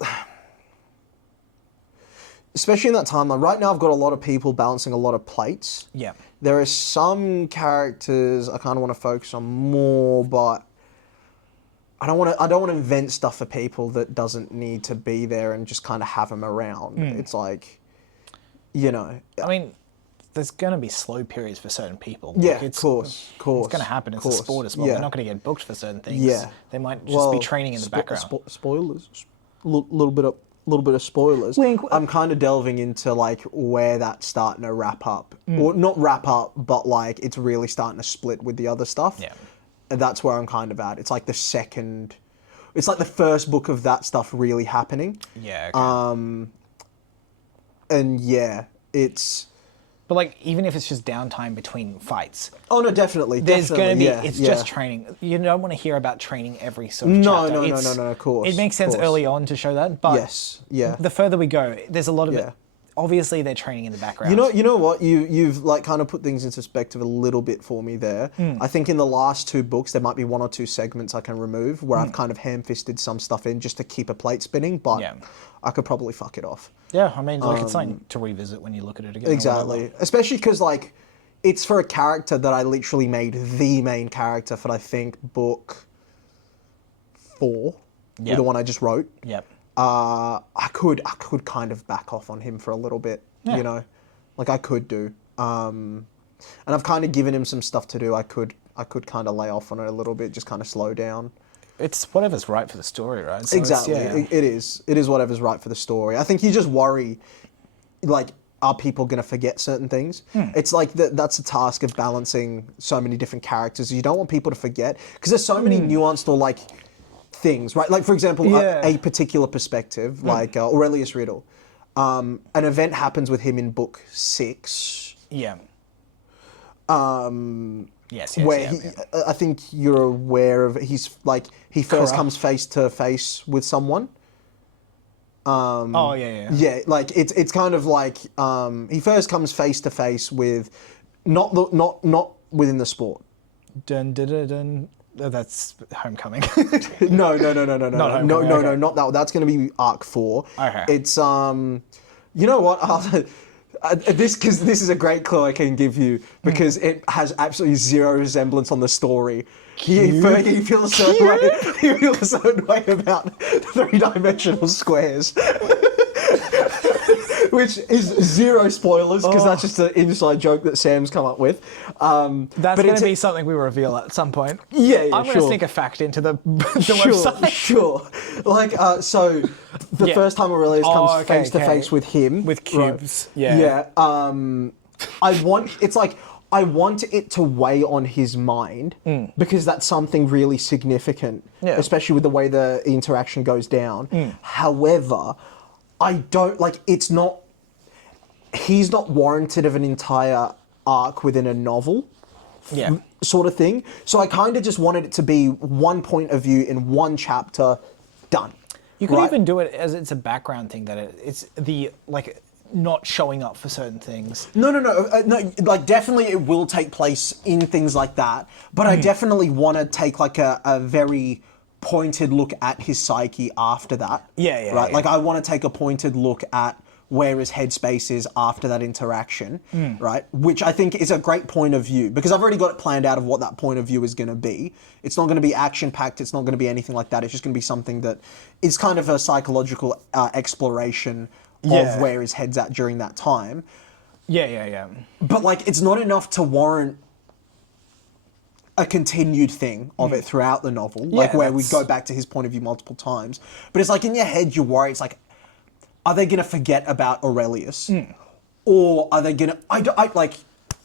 especially in that timeline, right now I've got a lot of people balancing a lot of plates. Yeah. There are some characters I kind of want to focus on more, but I don't want to invent stuff for people that doesn't need to be there and just kind of have them around. It's like, I mean, there's going to be slow periods for certain people. Yeah, Like, of course. It's going to happen. It's a course, sport as well. yeah. They're not going to get booked for certain things. Yeah. They might just be training in the background. Spoilers, little bit of spoilers. Wink. I'm kind of delving into like where that's starting to wrap up, or not wrap up, but like it's really starting to split with the other stuff. Yeah. And that's where I'm kind of at. It's like it's like the first book of that stuff really happening. Yeah. Okay. And yeah, it's. But like, even if it's just downtime between fights, Oh no, definitely. there's going to be. Yeah, It's yeah. just training. You don't want to hear about training every sort of No, chapter. no. Of course. It makes sense of course. early on to show that, but Yes. Yeah. the further we go, there's a lot of Yeah. it. Obviously, they're training in the background. You know what? You've like kind of put things into perspective a little bit for me there. I think in the last two books there might be one or two segments I can remove where I've kind of ham-fisted some stuff in just to keep a plate spinning, but Yeah. I could probably fuck it off. Yeah, I mean, like it's something to revisit when you look at it again. or Exactly. whatever. Especially because like it's for a character that I literally made the main character for I think book 4, Yep. the one I just wrote. Yep. I could kind of back off on him for a little bit, Yeah. you know, like I could do. And I've kind of given him some stuff to do. I could kind of lay off on it a little bit, just kind of slow down. It's whatever's right for the story, right? So it's- Exactly. yeah. It is whatever's right for the story. I think you just worry, like, are people going to forget certain things? It's like that's a task of balancing so many different characters. You don't want people to forget because there's so many nuanced or like things, right? Like for example, Yeah. a particular perspective, like Aurelius Riddle. An event happens with him in book 6. Yeah. Yes. Where Yeah. I think you're aware of. He's like he first Korra. comes face to face with someone. Oh yeah. Yeah, like it's kind of like he first comes face to face with not within the sport. Dun dun dun dun. Oh, that's Homecoming. No, Homecoming, no, okay. not that. That's going to be arc 4. Okay. It's you know what? This is a great clue I can give you because it has absolutely zero resemblance on the story. He feels a certain way. He feels a certain way about 3-dimensional squares. Which is zero spoilers because that's just an inside joke that Sam's come up with. That's going to be something we reveal at some point. Yeah, I'm going to sneak a fact into the website. Sure. Like, so the Yeah. first time Aurelius comes okay, face to face with him. With right, cubes. Yeah. Yeah. I want it to weigh on his mind because that's something really significant, Yeah. especially with the way the interaction goes down. However, I don't like he's not warranted of an entire arc within a novel. Yeah. Sort of thing. So I kind of just wanted it to be one point of view in one chapter, done. You could right? even do it as it's a background thing, that it's the, like, not showing up for certain things. No. Like definitely, it will take place in things like that. But I definitely want to take like a very pointed look at his psyche after that. Yeah, Right. yeah. Like I want to take a pointed look at where his headspace is after that interaction. Right. Which I think is a great point of view because I've already got it planned out of what that point of view is going to be. It's not going to be action packed. It's not going to be anything like that. It's just going to be something that is kind of a psychological exploration Yeah. of where his head's at during that time. Yeah. But like, it's not enough to warrant a continued thing of it throughout the novel, like where we go back to his point of view multiple times. But it's like in your head, you worry. It's like, are they gonna forget about Aurelius, or are they gonna? I like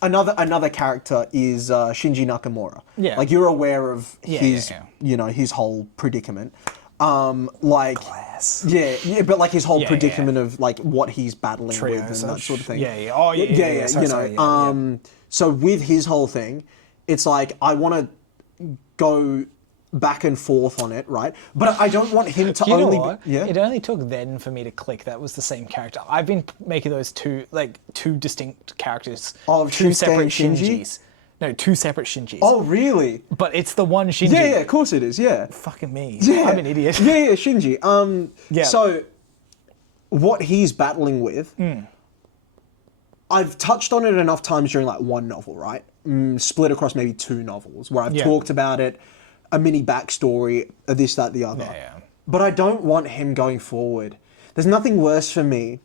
another character is Shinji Nakamura. Yeah. Like you're aware of Yeah, his, yeah. you know, his whole predicament. Like Class. yeah, but like his whole Yeah, predicament of like what he's battling with and that Trios. sort of thing. Yeah. Oh, yeah. Sorry, you know. sorry, yeah. So with his whole thing, it's like I want to go back and forth on it, right? But I don't want him to You know only. what? Yeah. It only took then for me to click that was the same character. I've been making those two distinct characters. Of two Shinsuke separate and Shinji? Shinjis. No, two separate Shinjis. Oh really? But it's the one Shinji. Yeah, of course it is. Yeah. Fucking me. Yeah. I'm an idiot. Yeah, Shinji. Yeah. So, what he's battling with, I've touched on it enough times during like one novel, right? Split across maybe two novels, where I've talked about it, a mini backstory, this, that, the other. Yeah. But I don't want him going forward. There's nothing worse for me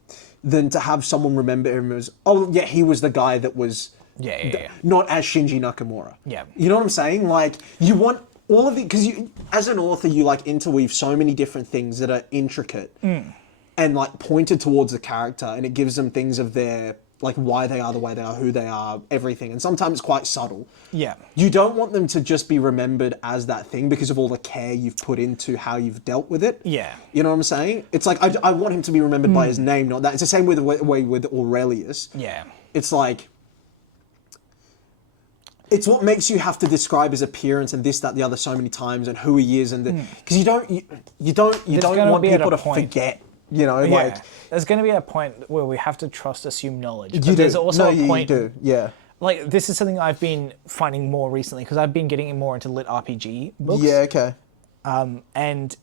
than to have someone remember him as, oh yeah, he was the guy that was... Yeah. Not as Shinji Nakamura. Yeah. You know what I'm saying? Like, you want all of it, because you, as an author, you like interweave so many different things that are intricate and like pointed towards the character, and it gives them things of their, like why they are the way they are, who they are, everything. And sometimes it's quite subtle. Yeah. You don't want them to just be remembered as that thing because of all the care you've put into how you've dealt with it. Yeah. You know what I'm saying? It's like, I want him to be remembered by his name, not that. It's the same way with Aurelius. Yeah. It's like, it's what makes you have to describe his appearance and this, that, the other so many times and who he is, and because you don't want people to forget. You know, like there's going to be a point where we have to trust, assume knowledge. But you there's do. also No, a point. You do. Yeah. Like this is something I've been finding more recently because I've been getting more into lit RPG books. Yeah. Okay. And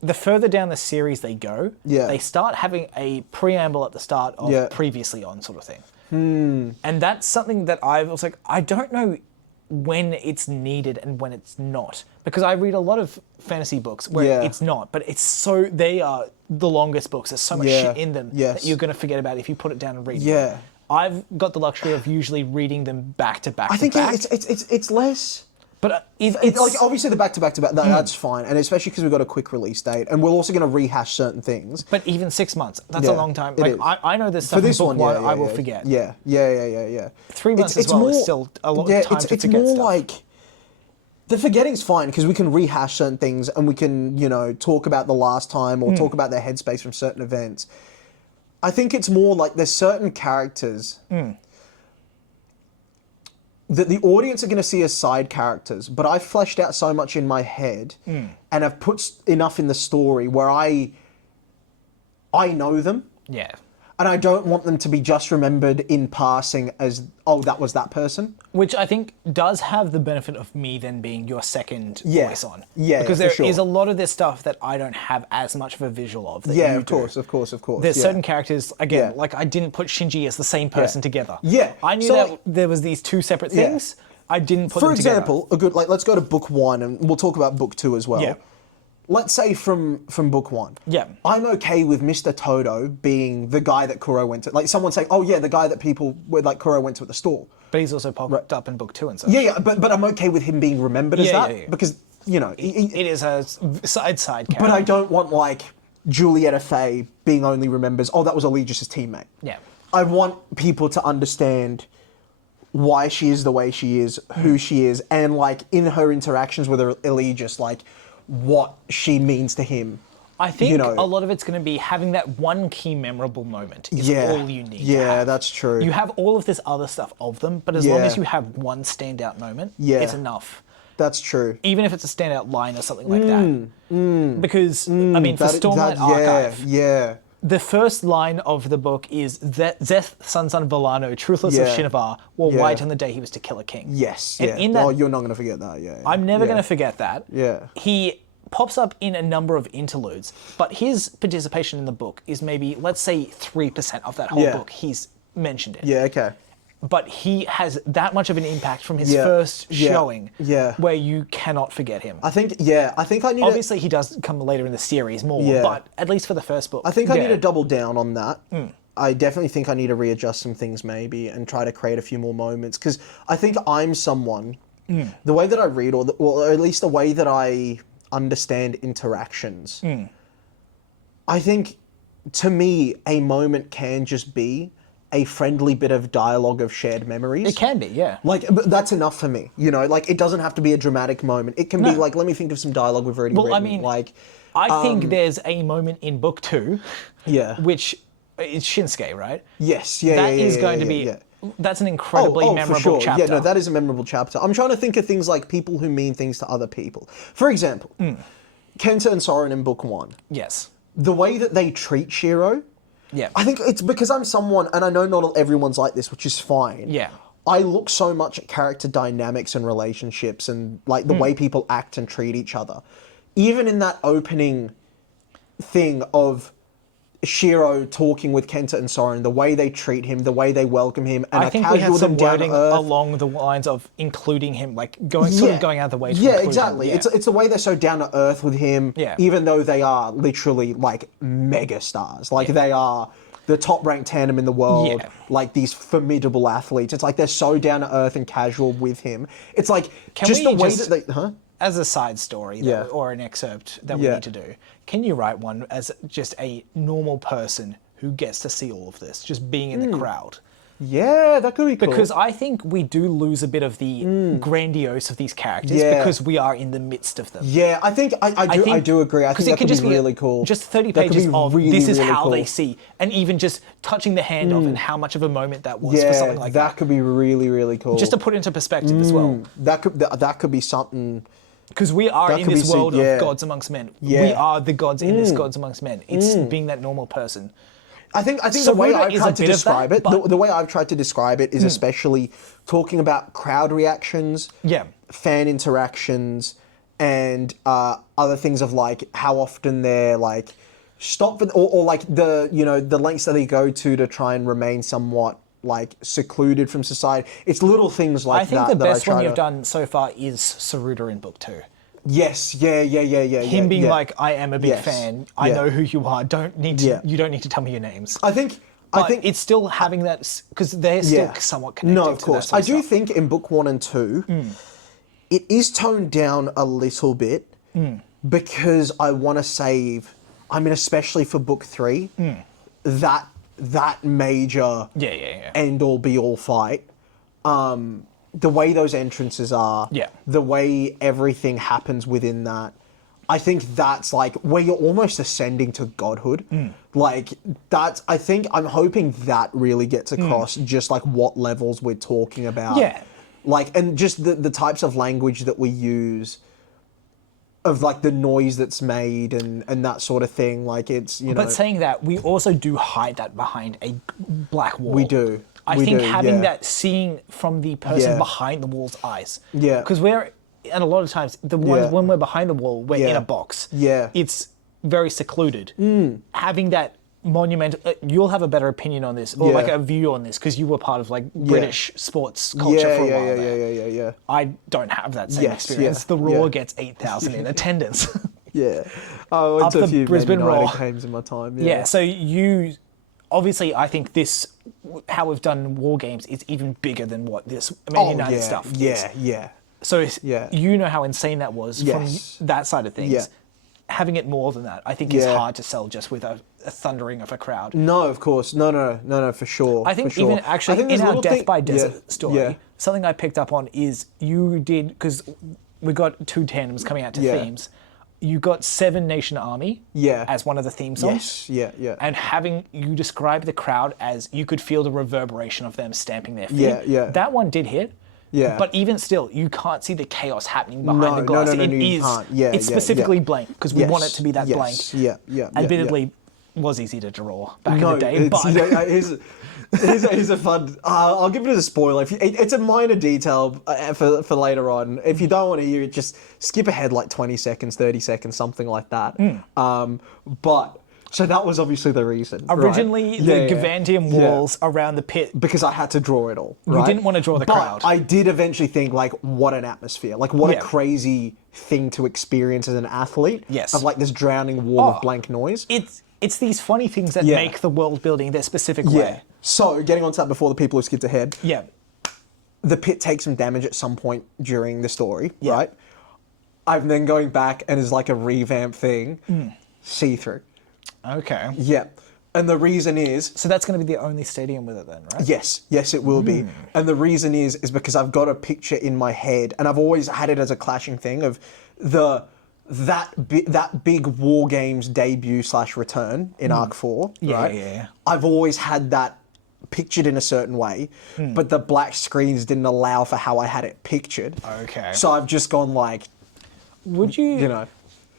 the further down the series they go, they start having a preamble at the start of previously on sort of thing. And that's something that I was like, I don't know when it's needed and when it's not, because I read a lot of fantasy books where it's not, but it's so they are the longest books. There's so much shit in them that you're going to forget about if you put it down and read them. I've got the luxury of usually reading them back to back. I think back. it's less. But it's like obviously the back to back that's fine, and especially because we've got a quick release date, and we're also going to rehash certain things. But even 6 months, that's a long time. Like I know this stuff. For this one, I will forget. Yeah. 3 months as well is still a lot of time to forget stuff. It's more like the forgetting's fine because we can rehash certain things, and we can talk about the last time or talk about their headspace from certain events. I think it's more like there's certain characters. That the audience are going to see as side characters, but I've fleshed out so much in my head and I've put enough in the story where I know them. Yeah. And I don't want them to be just remembered in passing as, oh, that was that person. Which I think does have the benefit of me then being your second voice on. Yeah, because there is a lot of this stuff that I don't have as much of a visual of. That of course. There's certain characters, again, like I didn't put Shinji as the same person together. Yeah. I knew that there was these two separate things. I didn't put them together. For example, a good, like, let's go to book 1 and we'll talk about book 2 as well. Yeah. Let's say from book 1. Yeah. I'm okay with Mr. Todo being the guy that Kuro went to. Like someone saying, oh yeah, the guy that people like Kuro went to at the store. But he's also popped up in book 2 and such. Yeah, but I'm okay with him being remembered as that because it is a side character. But I don't want like Julietta Faye being only remembers, oh, that was Allegius' teammate. Yeah. I want people to understand why she is the way she is, who she is, and like in her interactions with Allegius, like what she means to him. I think a lot of it's going to be having that one key memorable moment is all you need. Yeah, that's true. You have all of this other stuff of them, but as long as you have one standout moment, it's enough. That's true. Even if it's a standout line or something like that. Because, I mean, for Stormlight Archive, the first line of the book is Zeth, son of Volano, truthless of Shinovar, wore white on the day he was to kill a king. Yes, and in that, you're not going to forget that, I'm never going to forget that. Yeah. He pops up in a number of interludes, but his participation in the book is maybe, let's say, 3% of that whole book he's mentioned in. Yeah, okay. But he has that much of an impact from his first showing where you cannot forget him. I think I need Obviously, he does come later in the series more, but at least for the first book. I think I need to double down on that. I definitely think I need to readjust some things maybe and try to create a few more moments because I think I'm someone, the way that I read or at least the way that I understand interactions, I think to me a moment can just be a friendly bit of dialogue of shared memories. It can be, yeah. Like, but that's enough for me, you know? Like, it doesn't have to be a dramatic moment. It can be like, let me think of some dialogue we've already written. I mean, like, I think there's a moment in book 2, yeah. which is Shinsuke, right? Yes, yeah, That yeah, is yeah, going yeah, to be. yeah. That's an incredibly memorable for sure. chapter. Yeah, no, that is a memorable chapter. I'm trying to think of things like people who mean things to other people. For example, Kenta and Soren in book 1. Yes. The way that they treat Shiro, Yeah. I think it's because I'm someone, and I know not everyone's like this, which is fine. Yeah. I look so much at character dynamics and relationships and like the way people act and treat each other. Even in that opening thing of Shiro talking with Kenta and Soren, the way they treat him, the way they welcome him, and I think we had some down to wording earth. along the lines of including him, like sort of going out of the way to Yeah, include exactly. him. Yeah. It's the way they're so down to earth with him, Yeah. even though they are literally like mega stars. Like they are the top ranked tandem in the world, Yeah. like these formidable athletes. It's like they're so down to earth and casual with him. It's like Can just we the way just- that they, As a side story Yeah. or an excerpt that we Yeah. need to do, can you write one as just a normal person who gets to see all of this, just being in the crowd? Yeah, that could be cool. Because I think we do lose a bit of the grandiose of these characters Yeah. because we are in the midst of them. Yeah, I think I do agree. I think that could be really cool. Just 30 That could pages be of really, this is really how they cool. see, and even just touching the hand of and how much of a moment that was for Yeah, something like that. that could be really, really cool. Just to put into perspective as well. that could be something. Because we are That in could this be world yeah. of gods amongst men. Yeah. We are the gods in this gods amongst men. It's being that normal person. I think So the way Ruda I've is a tried to bit of describe that, it, but- the way I've tried to describe it is especially talking about crowd reactions, Yeah. fan interactions, and other things of like how often they're like stop for, or like the the lengths that they go to try and remain somewhat like secluded from society. It's little things like I think that the that best I try one you've to, done so far is Saruda in book 2. Yes, yeah. Him being yeah. like, I am a big Yes. fan. I Yeah. know who you are. Yeah. You don't need to tell me your names. I think But it's still having that because they're still somewhat connected. No, of course. To that I sort of do stuff. think in book 1 and 2, it is toned down a little bit because I want to save. I mean, especially for book 3, that major Yeah. end all be all fight. The way those entrances are, Yeah. the way everything happens within that. I think that's like where you're almost ascending to godhood. Like that's, I'm hoping that really gets across just like what levels we're talking about. Yeah. Like, and just the types of language that we use of like the noise that's made and that sort of thing. Like it's, But saying that, we also do hide that behind a black wall. we do. I We think do, having yeah. that seeing from the person Yeah. behind the wall's eyes. Yeah. Because and a lot of times, the ones Yeah. when we're behind the wall, we're in Yeah. a box. Yeah. It's very secluded. Having that monumental, you'll have a better opinion on this, or Yeah. like a view on this, because you were part of like British sports culture for a while there. Yeah. I don't have that same Yes, experience. yeah, The Raw yeah. gets 8,000 in attendance. Yeah. I went Up to a the few Brisbane Man United Raw. games in my time. Yeah, so you obviously, I think this, how we've done war games, is even bigger than what this Man United stuff is. Yeah. So Yeah. you know how insane that was Yes. from that side of things. Yeah. Having it more than that, I think, is Yeah. hard to sell just with a thundering of a crowd. No, of course. No, for sure. I think for sure. even actually think in there's our little Death thing- by Desert yeah, story, yeah. something I picked up on is you did, because we got 2 tandems coming out to Yeah. themes. You got 7 Nation Army Yeah. as one of the theme songs. Yes, yeah. And having you describe the crowd as you could feel the reverberation of them stamping their feet. Yeah. That one did hit. Yeah. But even still, you can't see the chaos happening behind No, the glass. no, It you is. can't. Yeah, it's yeah, specifically yeah. blank because we want it to be that blank. Yeah. Admittedly, was easy to draw back No, in the day, it's, but yeah, here's a fun. I'll give it as a spoiler. It's a minor detail for later on. If you don't want to hear it, just skip ahead like 20 seconds, 30 seconds, something like that. But so that was obviously the reason. right? originally the Gavantium walls around the pit. Because I had to draw it all. You right? didn't want to draw the But crowd. I did eventually think, like, what an atmosphere. Like, what Yeah. a crazy thing to experience as an athlete. Yes. Of, like, this drowning wall Oh. of blank noise. It's these funny things that Yeah. make the world building their specific Yeah. way. So, getting on to that before the people who skipped ahead. Yeah. The pit takes some damage at some point during the story, Yeah. right? I'm then going back and it's like a revamp thing. See-through. Okay. Yeah. And the reason is... So that's going to be the only stadium with it then, right? Yes, it will be. And the reason is because I've got a picture in my head, and I've always had it as a clashing thing of that big War Games debut / return in Arc 4, right? Yeah. I've always had that pictured in a certain way, but the black screens didn't allow for how I had it pictured. Okay. So I've just gone like, Would you...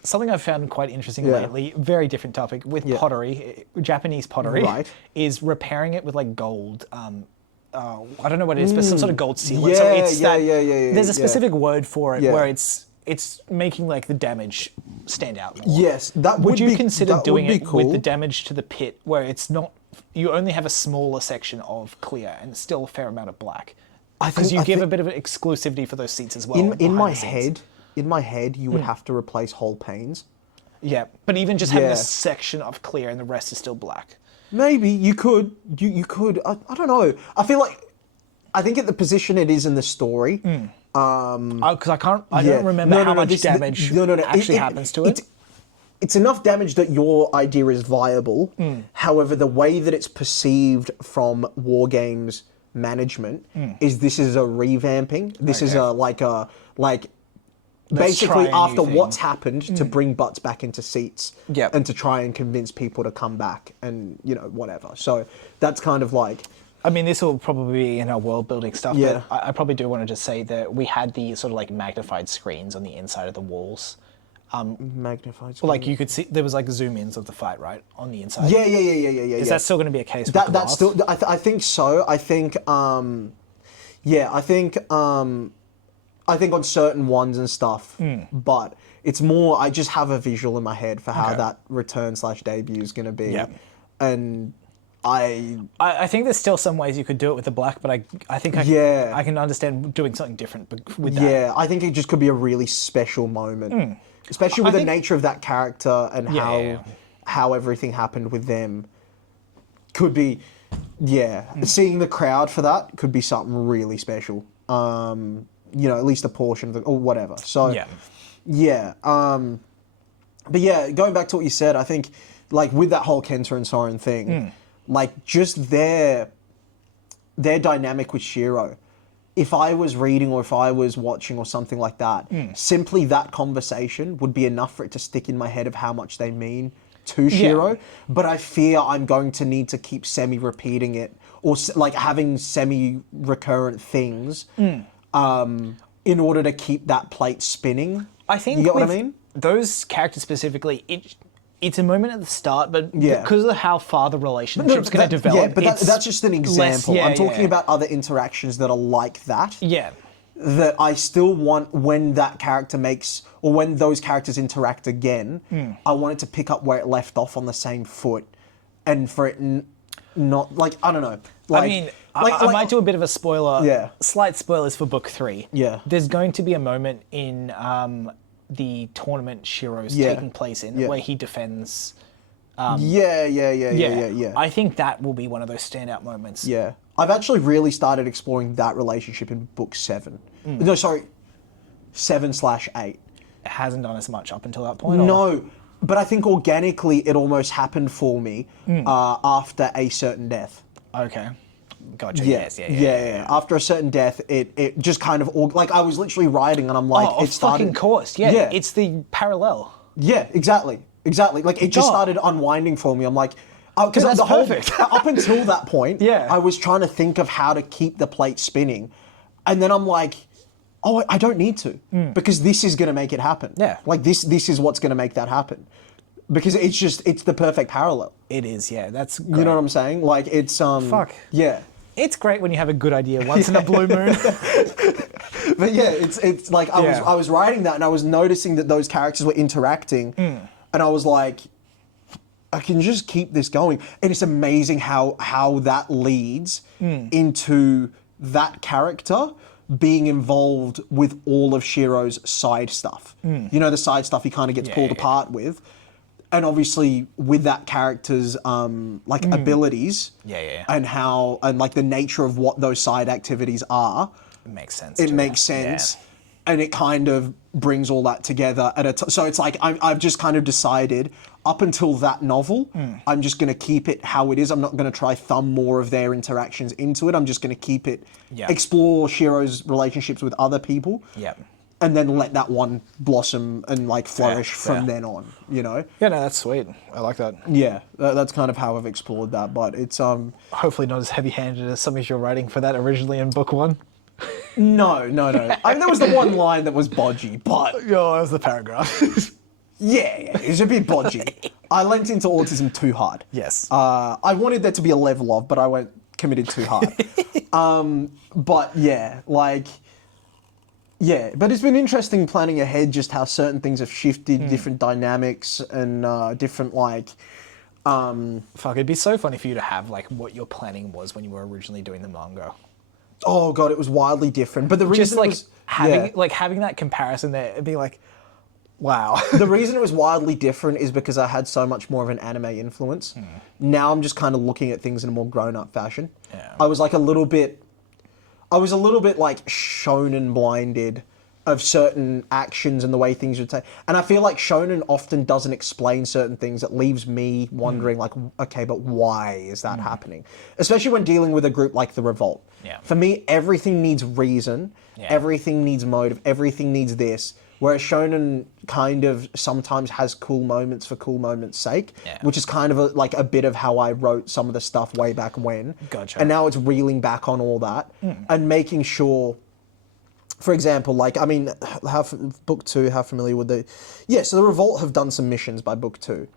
Something I've found quite interesting lately, very different topic, with pottery, Japanese pottery, is repairing it with like gold. I don't know what it is, but some sort of gold sealant. So it's there's a specific word for it where it's making like the damage stand out more. Yes, that would you be, consider that doing would be it cool. with the damage to the pit where it's not, you only have a smaller section of clear and still a fair amount of black? Because you give a bit of exclusivity for those seats as well. In my head, you would have to replace whole panes. Yeah, but even just having a section of clear and the rest is still black. Maybe you could. You could. I don't know. I think at the position it is in the story. Because I don't remember how much damage actually happens to it. It's enough damage that your idea is viable. However, the way that it's perceived from War Games management is this is a revamping. This is basically after what's happened to bring butts back into seats and to try and convince people to come back and whatever. So that's kind of like... I mean, this will probably be in our world building stuff, but I probably do want to just say that we had the sort of like magnified screens on the inside of the walls. Magnified screens? Well, like you could see, there was like zoom-ins of the fight, right, on the inside. Yeah. Is that still going to be a case with that's still... I think so. I think on certain ones and stuff, but it's more, I just have a visual in my head for how that return / debut is going to be. And I think there's still some ways you could do it with the black, but I think I can understand doing something different with that. Yeah, I think it just could be a really special moment. Especially with the nature of that character and how everything happened with them. Could be, seeing the crowd for that could be something really special. At least a portion of it, or whatever. So, but going back to what you said, I think, like, with that whole Kenta and Soren thing, like, just their dynamic with Shiro, if I was reading or if I was watching or something like that, simply that conversation would be enough for it to stick in my head of how much they mean to Shiro, but I fear I'm going to need to keep semi-repeating it, or, like, having semi-recurrent things, in order to keep that plate spinning. I think you get what I mean? Those characters specifically, it's a moment at the start, but because of how far the relationship's going to develop. Yeah, but that's just an example. I'm talking about other interactions that are like that. Yeah. That I still want when that character makes, or when those characters interact again, I want it to pick up where it left off on the same foot, and for it not, like, I don't know. Like, I mean, I might do a bit of a spoiler. Yeah. Slight spoilers for book 3. Yeah. There's going to be a moment in the tournament Shiro's taking place in where he defends. Yeah. I think that will be one of those standout moments. Yeah. I've actually really started exploring that relationship in book 7. No, sorry, 7/8. It hasn't done as much up until that point? No, but I think organically it almost happened for me after a certain death. Okay. Gotcha. Yeah. After a certain death, it just kind of, like, I was literally writing and I'm like, it started... fucking course. Yeah. It's the parallel. Yeah, exactly. Like, it just started unwinding for me. I'm like... Because that's perfect. Up until that point, I was trying to think of how to keep the plate spinning. And then I'm like, oh, I don't need to. Because this is going to make it happen. Yeah. Like, this is what's going to make that happen. Because it's the perfect parallel. It is, yeah. That's great. You know what I'm saying? Like, it's... Fuck. Yeah. It's great when you have a good idea once in a blue moon. But yeah, it's like I was writing that and I was noticing that those characters were interacting, and I was like, I can just keep this going. And it's amazing how that leads into that character being involved with all of Shiro's side stuff. You know, the side stuff he kind of gets pulled apart with. And obviously with that character's like abilities and how, and like the nature of what those side activities are. It makes sense. It makes sense. And it kind of brings all that together at so it's like I've just kind of decided up until that novel, I'm just going to keep it how it is. I'm not going to try thumb more of their interactions into it. I'm just going to keep it, explore Shiro's relationships with other people. Yeah. And then let that one blossom and like flourish from then on, you know? Yeah, no, that's sweet. I like that. Yeah, that's kind of how I've explored that, but it's hopefully not as heavy-handed as some of your writing for that originally in book one. No. I mean, there was the one line that was bodgy, but Oh, that was the paragraph. yeah, it was a bit bodgy. I lent into autism too hard. Yes. I wanted there to be a level of, but I went committed too hard. But yeah, like, yeah, but it's been interesting planning ahead just how certain things have shifted, different dynamics and different like. Fuck, it'd be so funny for you to have like what your planning was when you were originally doing the manga. Oh god, it was wildly different. But the reason Just like was, having that comparison there, it'd be like, wow. The reason it was wildly different is because I had so much more of an anime influence. Now I'm just kind of looking at things in a more grown-up fashion. Yeah. I was a little bit like shonen blinded of certain actions and the way things would take. And I feel like shonen often doesn't explain certain things. It leaves me wondering like, okay, but why is that happening? Especially when dealing with a group like the Revolt. Yeah. For me, everything needs reason. Yeah. Everything needs motive. Everything needs this. Whereas shonen kind of sometimes has cool moments for cool moments' sake, which is kind of like a bit of how I wrote some of the stuff way back when. Gotcha. And now it's reeling back on all that and making sure, for example, like, I mean, book 2, how familiar with the... Yeah, so the Revolt have done some missions by book 2.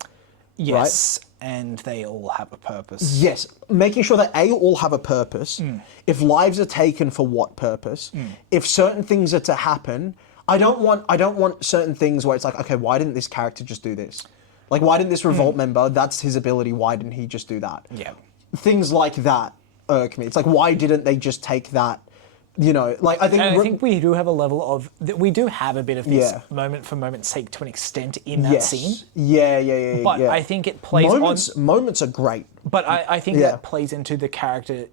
Yes, and they all have a purpose. Yes, making sure that all have a purpose. If lives are taken, for what purpose? If certain things are to happen... I don't want certain things where it's like, okay, why didn't this character just do this? Like, why didn't this Revolt member, that's his ability, why didn't he just do that? Yeah. Things like that irk me. It's like, why didn't they just take that, you know, like, I think... And I think we do have a level of... We do have a bit of this moment for moment sake to an extent in that scene. Yeah. But I think it plays Moments are great. But I think that plays into the character...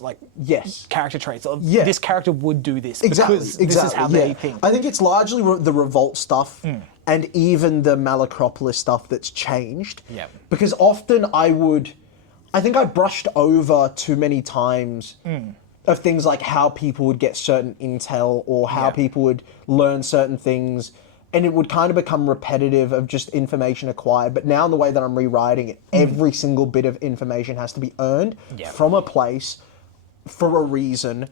like character traits of this character would do this because this is how they think. I think it's largely the Revolt stuff and even the Malacropolis stuff that's changed. Yeah. Because often I think I brushed over too many times of things like how people would get certain intel or how people would learn certain things. And it would kind of become repetitive of just information acquired. But now in the way that I'm rewriting it, every single bit of information has to be earned from a place for a reason.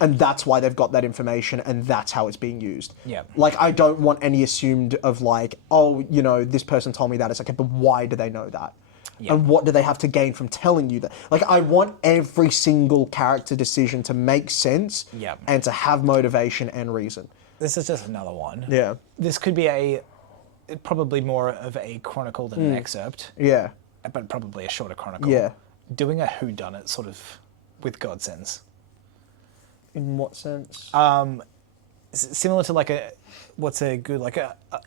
And that's why they've got that information and that's how it's being used. Like, I don't want any assumed of like, oh, you know, this person told me that. It's like, but why do they know that? And what do they have to gain from telling you that? Like, I want every single character decision to make sense and to have motivation and reason. This is just another one. Yeah. This could be probably more of a chronicle than an excerpt. Yeah. But probably a shorter chronicle. Yeah. Doing a whodunit sort of with Godsends. In what sense? Similar to like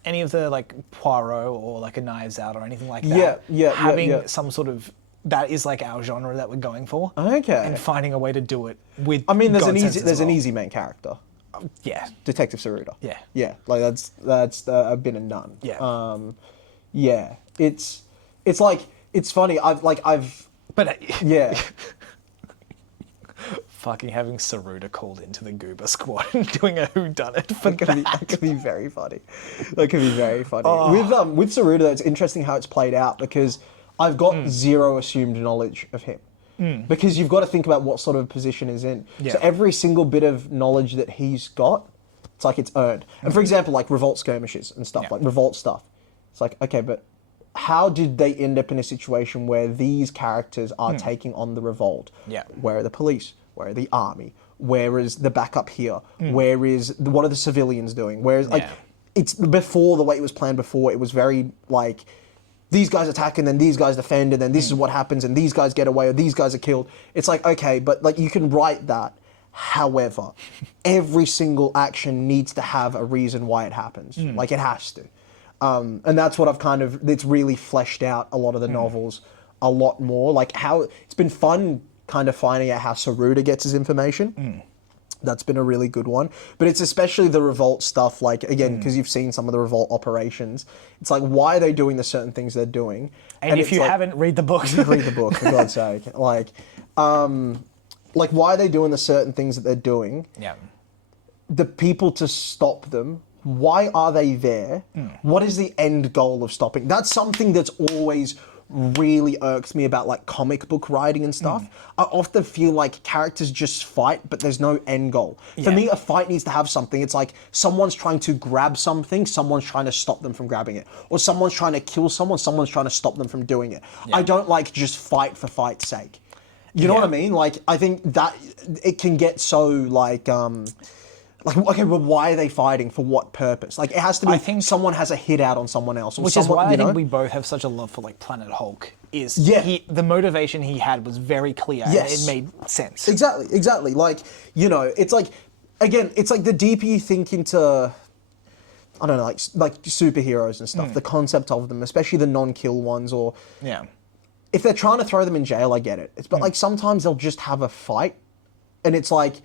any of the like Poirot or like a Knives Out or anything like that. Having some sort of... That is like our genre that we're going for. Okay. And finding a way to do it with I mean, there's Godsends an easy main character. Yeah. Detective Saruda. Yeah. Yeah, like that's a been and done. Yeah. Yeah. It's like, it's funny, yeah. Fucking having Saruda called into the Goober Squad and doing a whodunit for That could be very funny. That could be very funny. With Saruda, it's interesting how it's played out because I've got zero assumed knowledge of him. Because you've got to think about what sort of position he's in. So every single bit of knowledge that he's got, it's like it's earned. And for example, like Revolt skirmishes and stuff, like Revolt stuff. It's like, okay, but how did they end up in a situation where these characters are taking on the Revolt? Where are the police? Where are the army? Where is the backup here? What are the civilians doing? It's before the way it was planned before, it was very like, these guys attack and then these guys defend and then this is what happens and these guys get away or these guys are killed. It's like, okay, but like you can write that. However, every single action needs to have a reason why it happens. Like it has to. And that's what it's really fleshed out a lot of the novels a lot more. Like how, it's been fun kind of finding out how Saruda gets his information. That's been a really good one. But it's especially the revolt stuff, like, again, because you've seen some of the revolt operations. It's like, why are they doing the certain things they're doing? And if it's you like, haven't, read the book. read the book, for God's sake. Like, why are they doing the certain things that they're doing? Yeah. The people to stop them, why are they there? What is the end goal of stopping? That's something that's always really irks me about like comic book writing and stuff. I often feel like characters just fight, but there's no end goal. For me, a fight needs to have something. It's like someone's trying to grab something, someone's trying to stop them from grabbing it. Or someone's trying to kill someone, someone's trying to stop them from doing it. I don't like just fight for fight's sake. You know what I mean? Like, I think that it can get so like, okay, but why are they fighting? For what purpose? Like, it has to be. I think someone has a hit out on someone else, or which someone, is why I think we both have such a love for like Planet Hulk. Is the motivation he had was very clear. Yes. And it made sense. Exactly. Like, you know, it's like, again, it's like the deeper you think into, I don't know, like superheroes and stuff, the concept of them, especially the non-kill ones, or if they're trying to throw them in jail, I get it. But like sometimes they'll just have a fight, and it's like,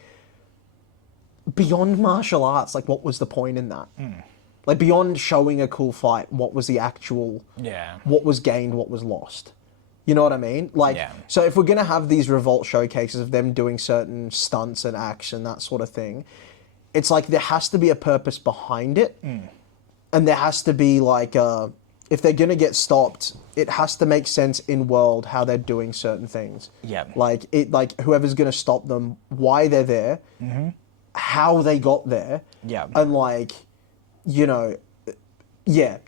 beyond martial arts, like what was the point in that? Like beyond showing a cool fight, what was the actual, what was gained, what was lost? You know what I mean? Like, so if we're going to have these revolt showcases of them doing certain stunts and acts and that sort of thing, it's like there has to be a purpose behind it. And there has to be like, if they're going to get stopped, it has to make sense in world how they're doing certain things. Like whoever's going to stop them, why they're there, how they got there, and like, you know,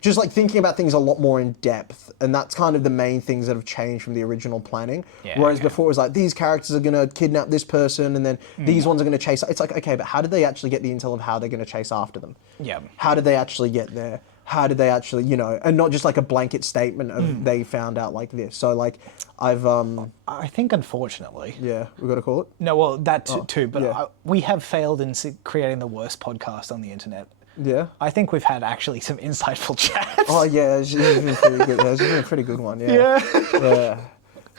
just like thinking about things a lot more in depth, and that's kind of the main things that have changed from the original planning. Whereas before it was like, these characters are going to kidnap this person, and then these ones are going to chase. It's like, okay, but how did they actually get the intel of how they're going to chase after them? How did they actually get there? How did they actually, you know, and not just like a blanket statement of they found out like this. So like, I think unfortunately. Yeah, we got to call it? No, well, that too, but we have failed in creating the worst podcast on the internet. Yeah. I think we've had actually some insightful chats. Oh yeah, it's been pretty good. It's been a pretty good one. Yeah.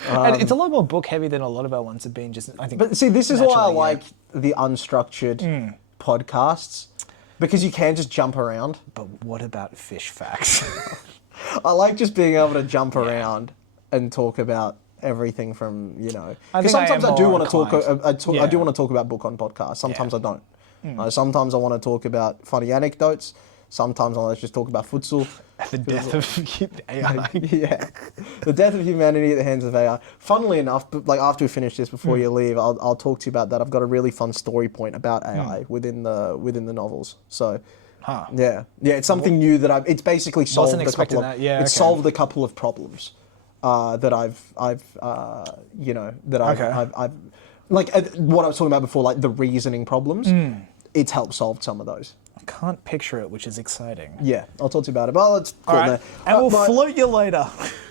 And it's a lot more book heavy than a lot of our ones have been. Just I think. But see, this is why I like the unstructured podcasts, because you can just jump around. But what about fish facts? I like just being able to jump around and talk about everything from, you know. Because sometimes I do want to talk. I do want to talk about book on podcast. Sometimes I don't. Sometimes I want to talk about funny anecdotes. Sometimes I want to just talk about futsal. The death of AI. The death of humanity at the hands of AI. Funnily enough, like after we finish this, before you leave, I'll talk to you about that. I've got a really fun story point about AI within the novels. So, it's something new that it's basically solved a couple of. It's solved a couple of problems that I've like what I was talking about before, like the reasoning problems. It's helped solve some of those. I can't picture it, which is exciting. Yeah, I'll talk to you about it. But let's call it there. And we'll float you later.